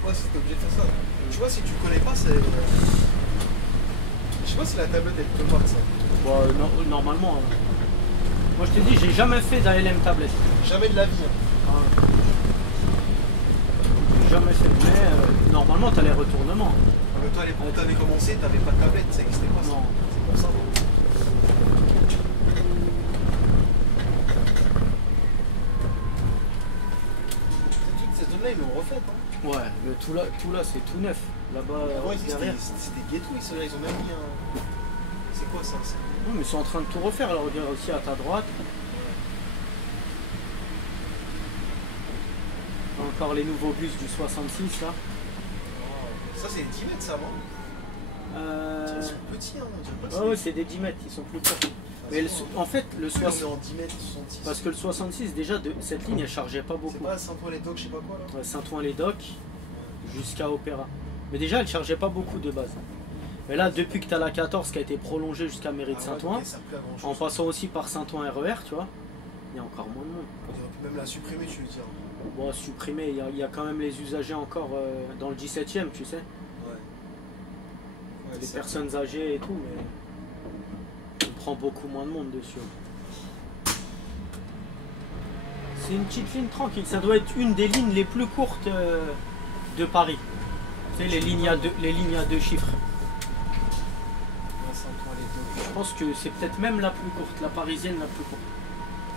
Ouais, si t'es obligé de faire ça. Tu vois, si tu connais pas, c'est. Je sais pas si la tablette elle peut pas de ça. Bon, normalement. Hein. Moi, je te dis, j'ai jamais fait d'ALM tablette. Jamais de la vie. Hein. Ah. J'ai jamais fait. Mais normalement, tu as les retournements. Mais toi, à l'époque où t'avais commencé, t'avais pas de tablette, ça existait pas ça. Non. C'est pour ça. Toutes ces zones-là, ils l'ont refait. Hein. Ouais, mais tout là c'est tout neuf. Là-bas, Ouais, derrière. c'était des ghettos, ceux-là, ils ont même mis un. C'est quoi ça? Oui, mais ils sont en train de tout refaire. Alors, regarde aussi à ta droite. Encore les nouveaux bus du 66 là. Ça, c'est des 10 mètres, ça, non? Ils sont petits, hein. On dirait pas que Ouais, ouais, c'est des 10 mètres, ils sont plus courts. Mais en fait, le on 60. est en 10 mètres, 66. Parce que le 66, déjà, cette ligne, elle chargeait pas C'est beaucoup. pas Saint-Ouen-les-Docks, je sais pas quoi, là? Ouais, Saint-Ouen-les-Docks jusqu'à Opéra. Mais déjà, elle chargeait pas beaucoup de base. Mais là, depuis que tu as la 14 qui a été prolongée jusqu'à mairie de Saint-Ouen, en passant aussi par Saint-Ouen RER, tu vois, il y a encore moins de monde. On aurait pu même la supprimer, tu veux dire. Bon, supprimer, il y a quand même les usagers encore dans le 17e, tu sais. Ouais. Les personnes âgées et tout, mais on prend beaucoup moins de monde dessus. C'est une petite ligne tranquille, ça doit être une des lignes les plus courtes de Paris. Tu sais, les lignes à deux chiffres. Je pense que c'est peut-être même la plus courte, la parisienne la plus courte.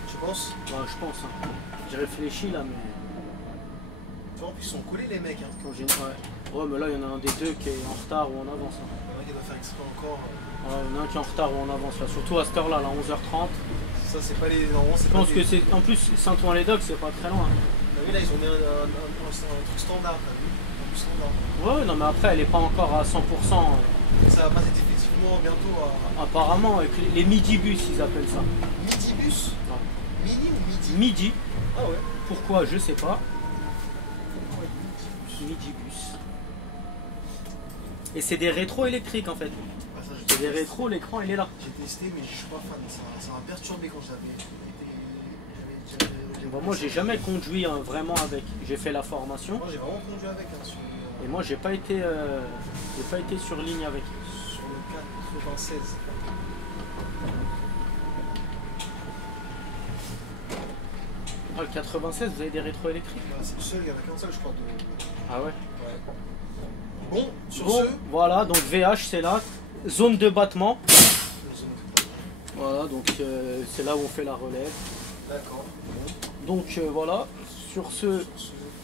Tu penses? Ouais, je pense. Hein. J'ai réfléchi là, mais. Tu vois, en plus, ils sont collés, les mecs. Hein. Quand ouais, mais là, il y en a un des deux qui est en retard ou en avance. Hein. Il y en a qui doit faire exprès encore. Ouais, il y en a un qui est en retard ou en avance là, surtout à cette heure-là, là, 11h30. Ça, c'est pas les. Normalement, c'est Je pas pense que c'est. En plus, Saint-Ouen-les-Docks, c'est pas très loin. T'as vu, là, ils ont mis un truc standard. T'as vu? Un truc standard. Ouais, non, mais après, elle est pas encore à 100%. Ça va passer effectivement bientôt à. Apparemment, avec les midi-bus, ils appellent ça. Midi-bus? Mini ou midi? Midi. Ah ouais. Pourquoi, je sais pas. Midi-bus. Et c'est des rétros électriques en fait. Ah, ça, C'est des rétros, l'écran il est là. J'ai testé, mais je suis pas fan. Ça m'a perturbé quand j'avais. Bah, moi j'ai jamais conduit hein, vraiment avec. J'ai fait la formation. Moi j'ai vraiment conduit avec. Hein, Et moi j'ai pas été sur ligne avec. Sur le 96. Ah, le 96, vous avez des rétroélectriques? Bah, c'est le seul, il y en a qu'un seul, je crois. Ah ouais. Ouais. Bon, sur Bon, ce. voilà, donc VH c'est là. Zone de battement. Voilà, donc c'est là où on fait la relève. D'accord. Donc voilà, sur ce,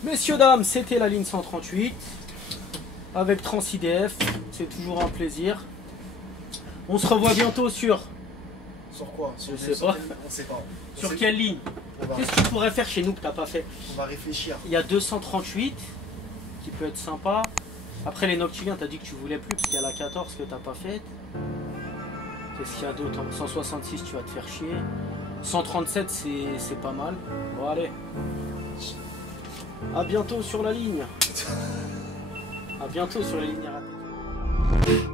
messieurs, dames, c'était la ligne 138 avec TransIDF, c'est toujours un plaisir. On se revoit bientôt sur quoi? Je sais pas. On sait pas. Sur quelle ligne? On Qu'est-ce que tu pourrais faire chez nous que t'as pas fait? va réfléchir. Il y a 238 qui peut être sympa. Après les noctiliens, t'as dit que tu voulais plus parce qu'il y a la 14 que t'as pas faite. Qu'est-ce qu'il y a d'autre? 166, tu vas te faire chier. 137, c'est pas mal. Bon, allez. À bientôt sur la ligne. À bientôt sur la ligne erratique.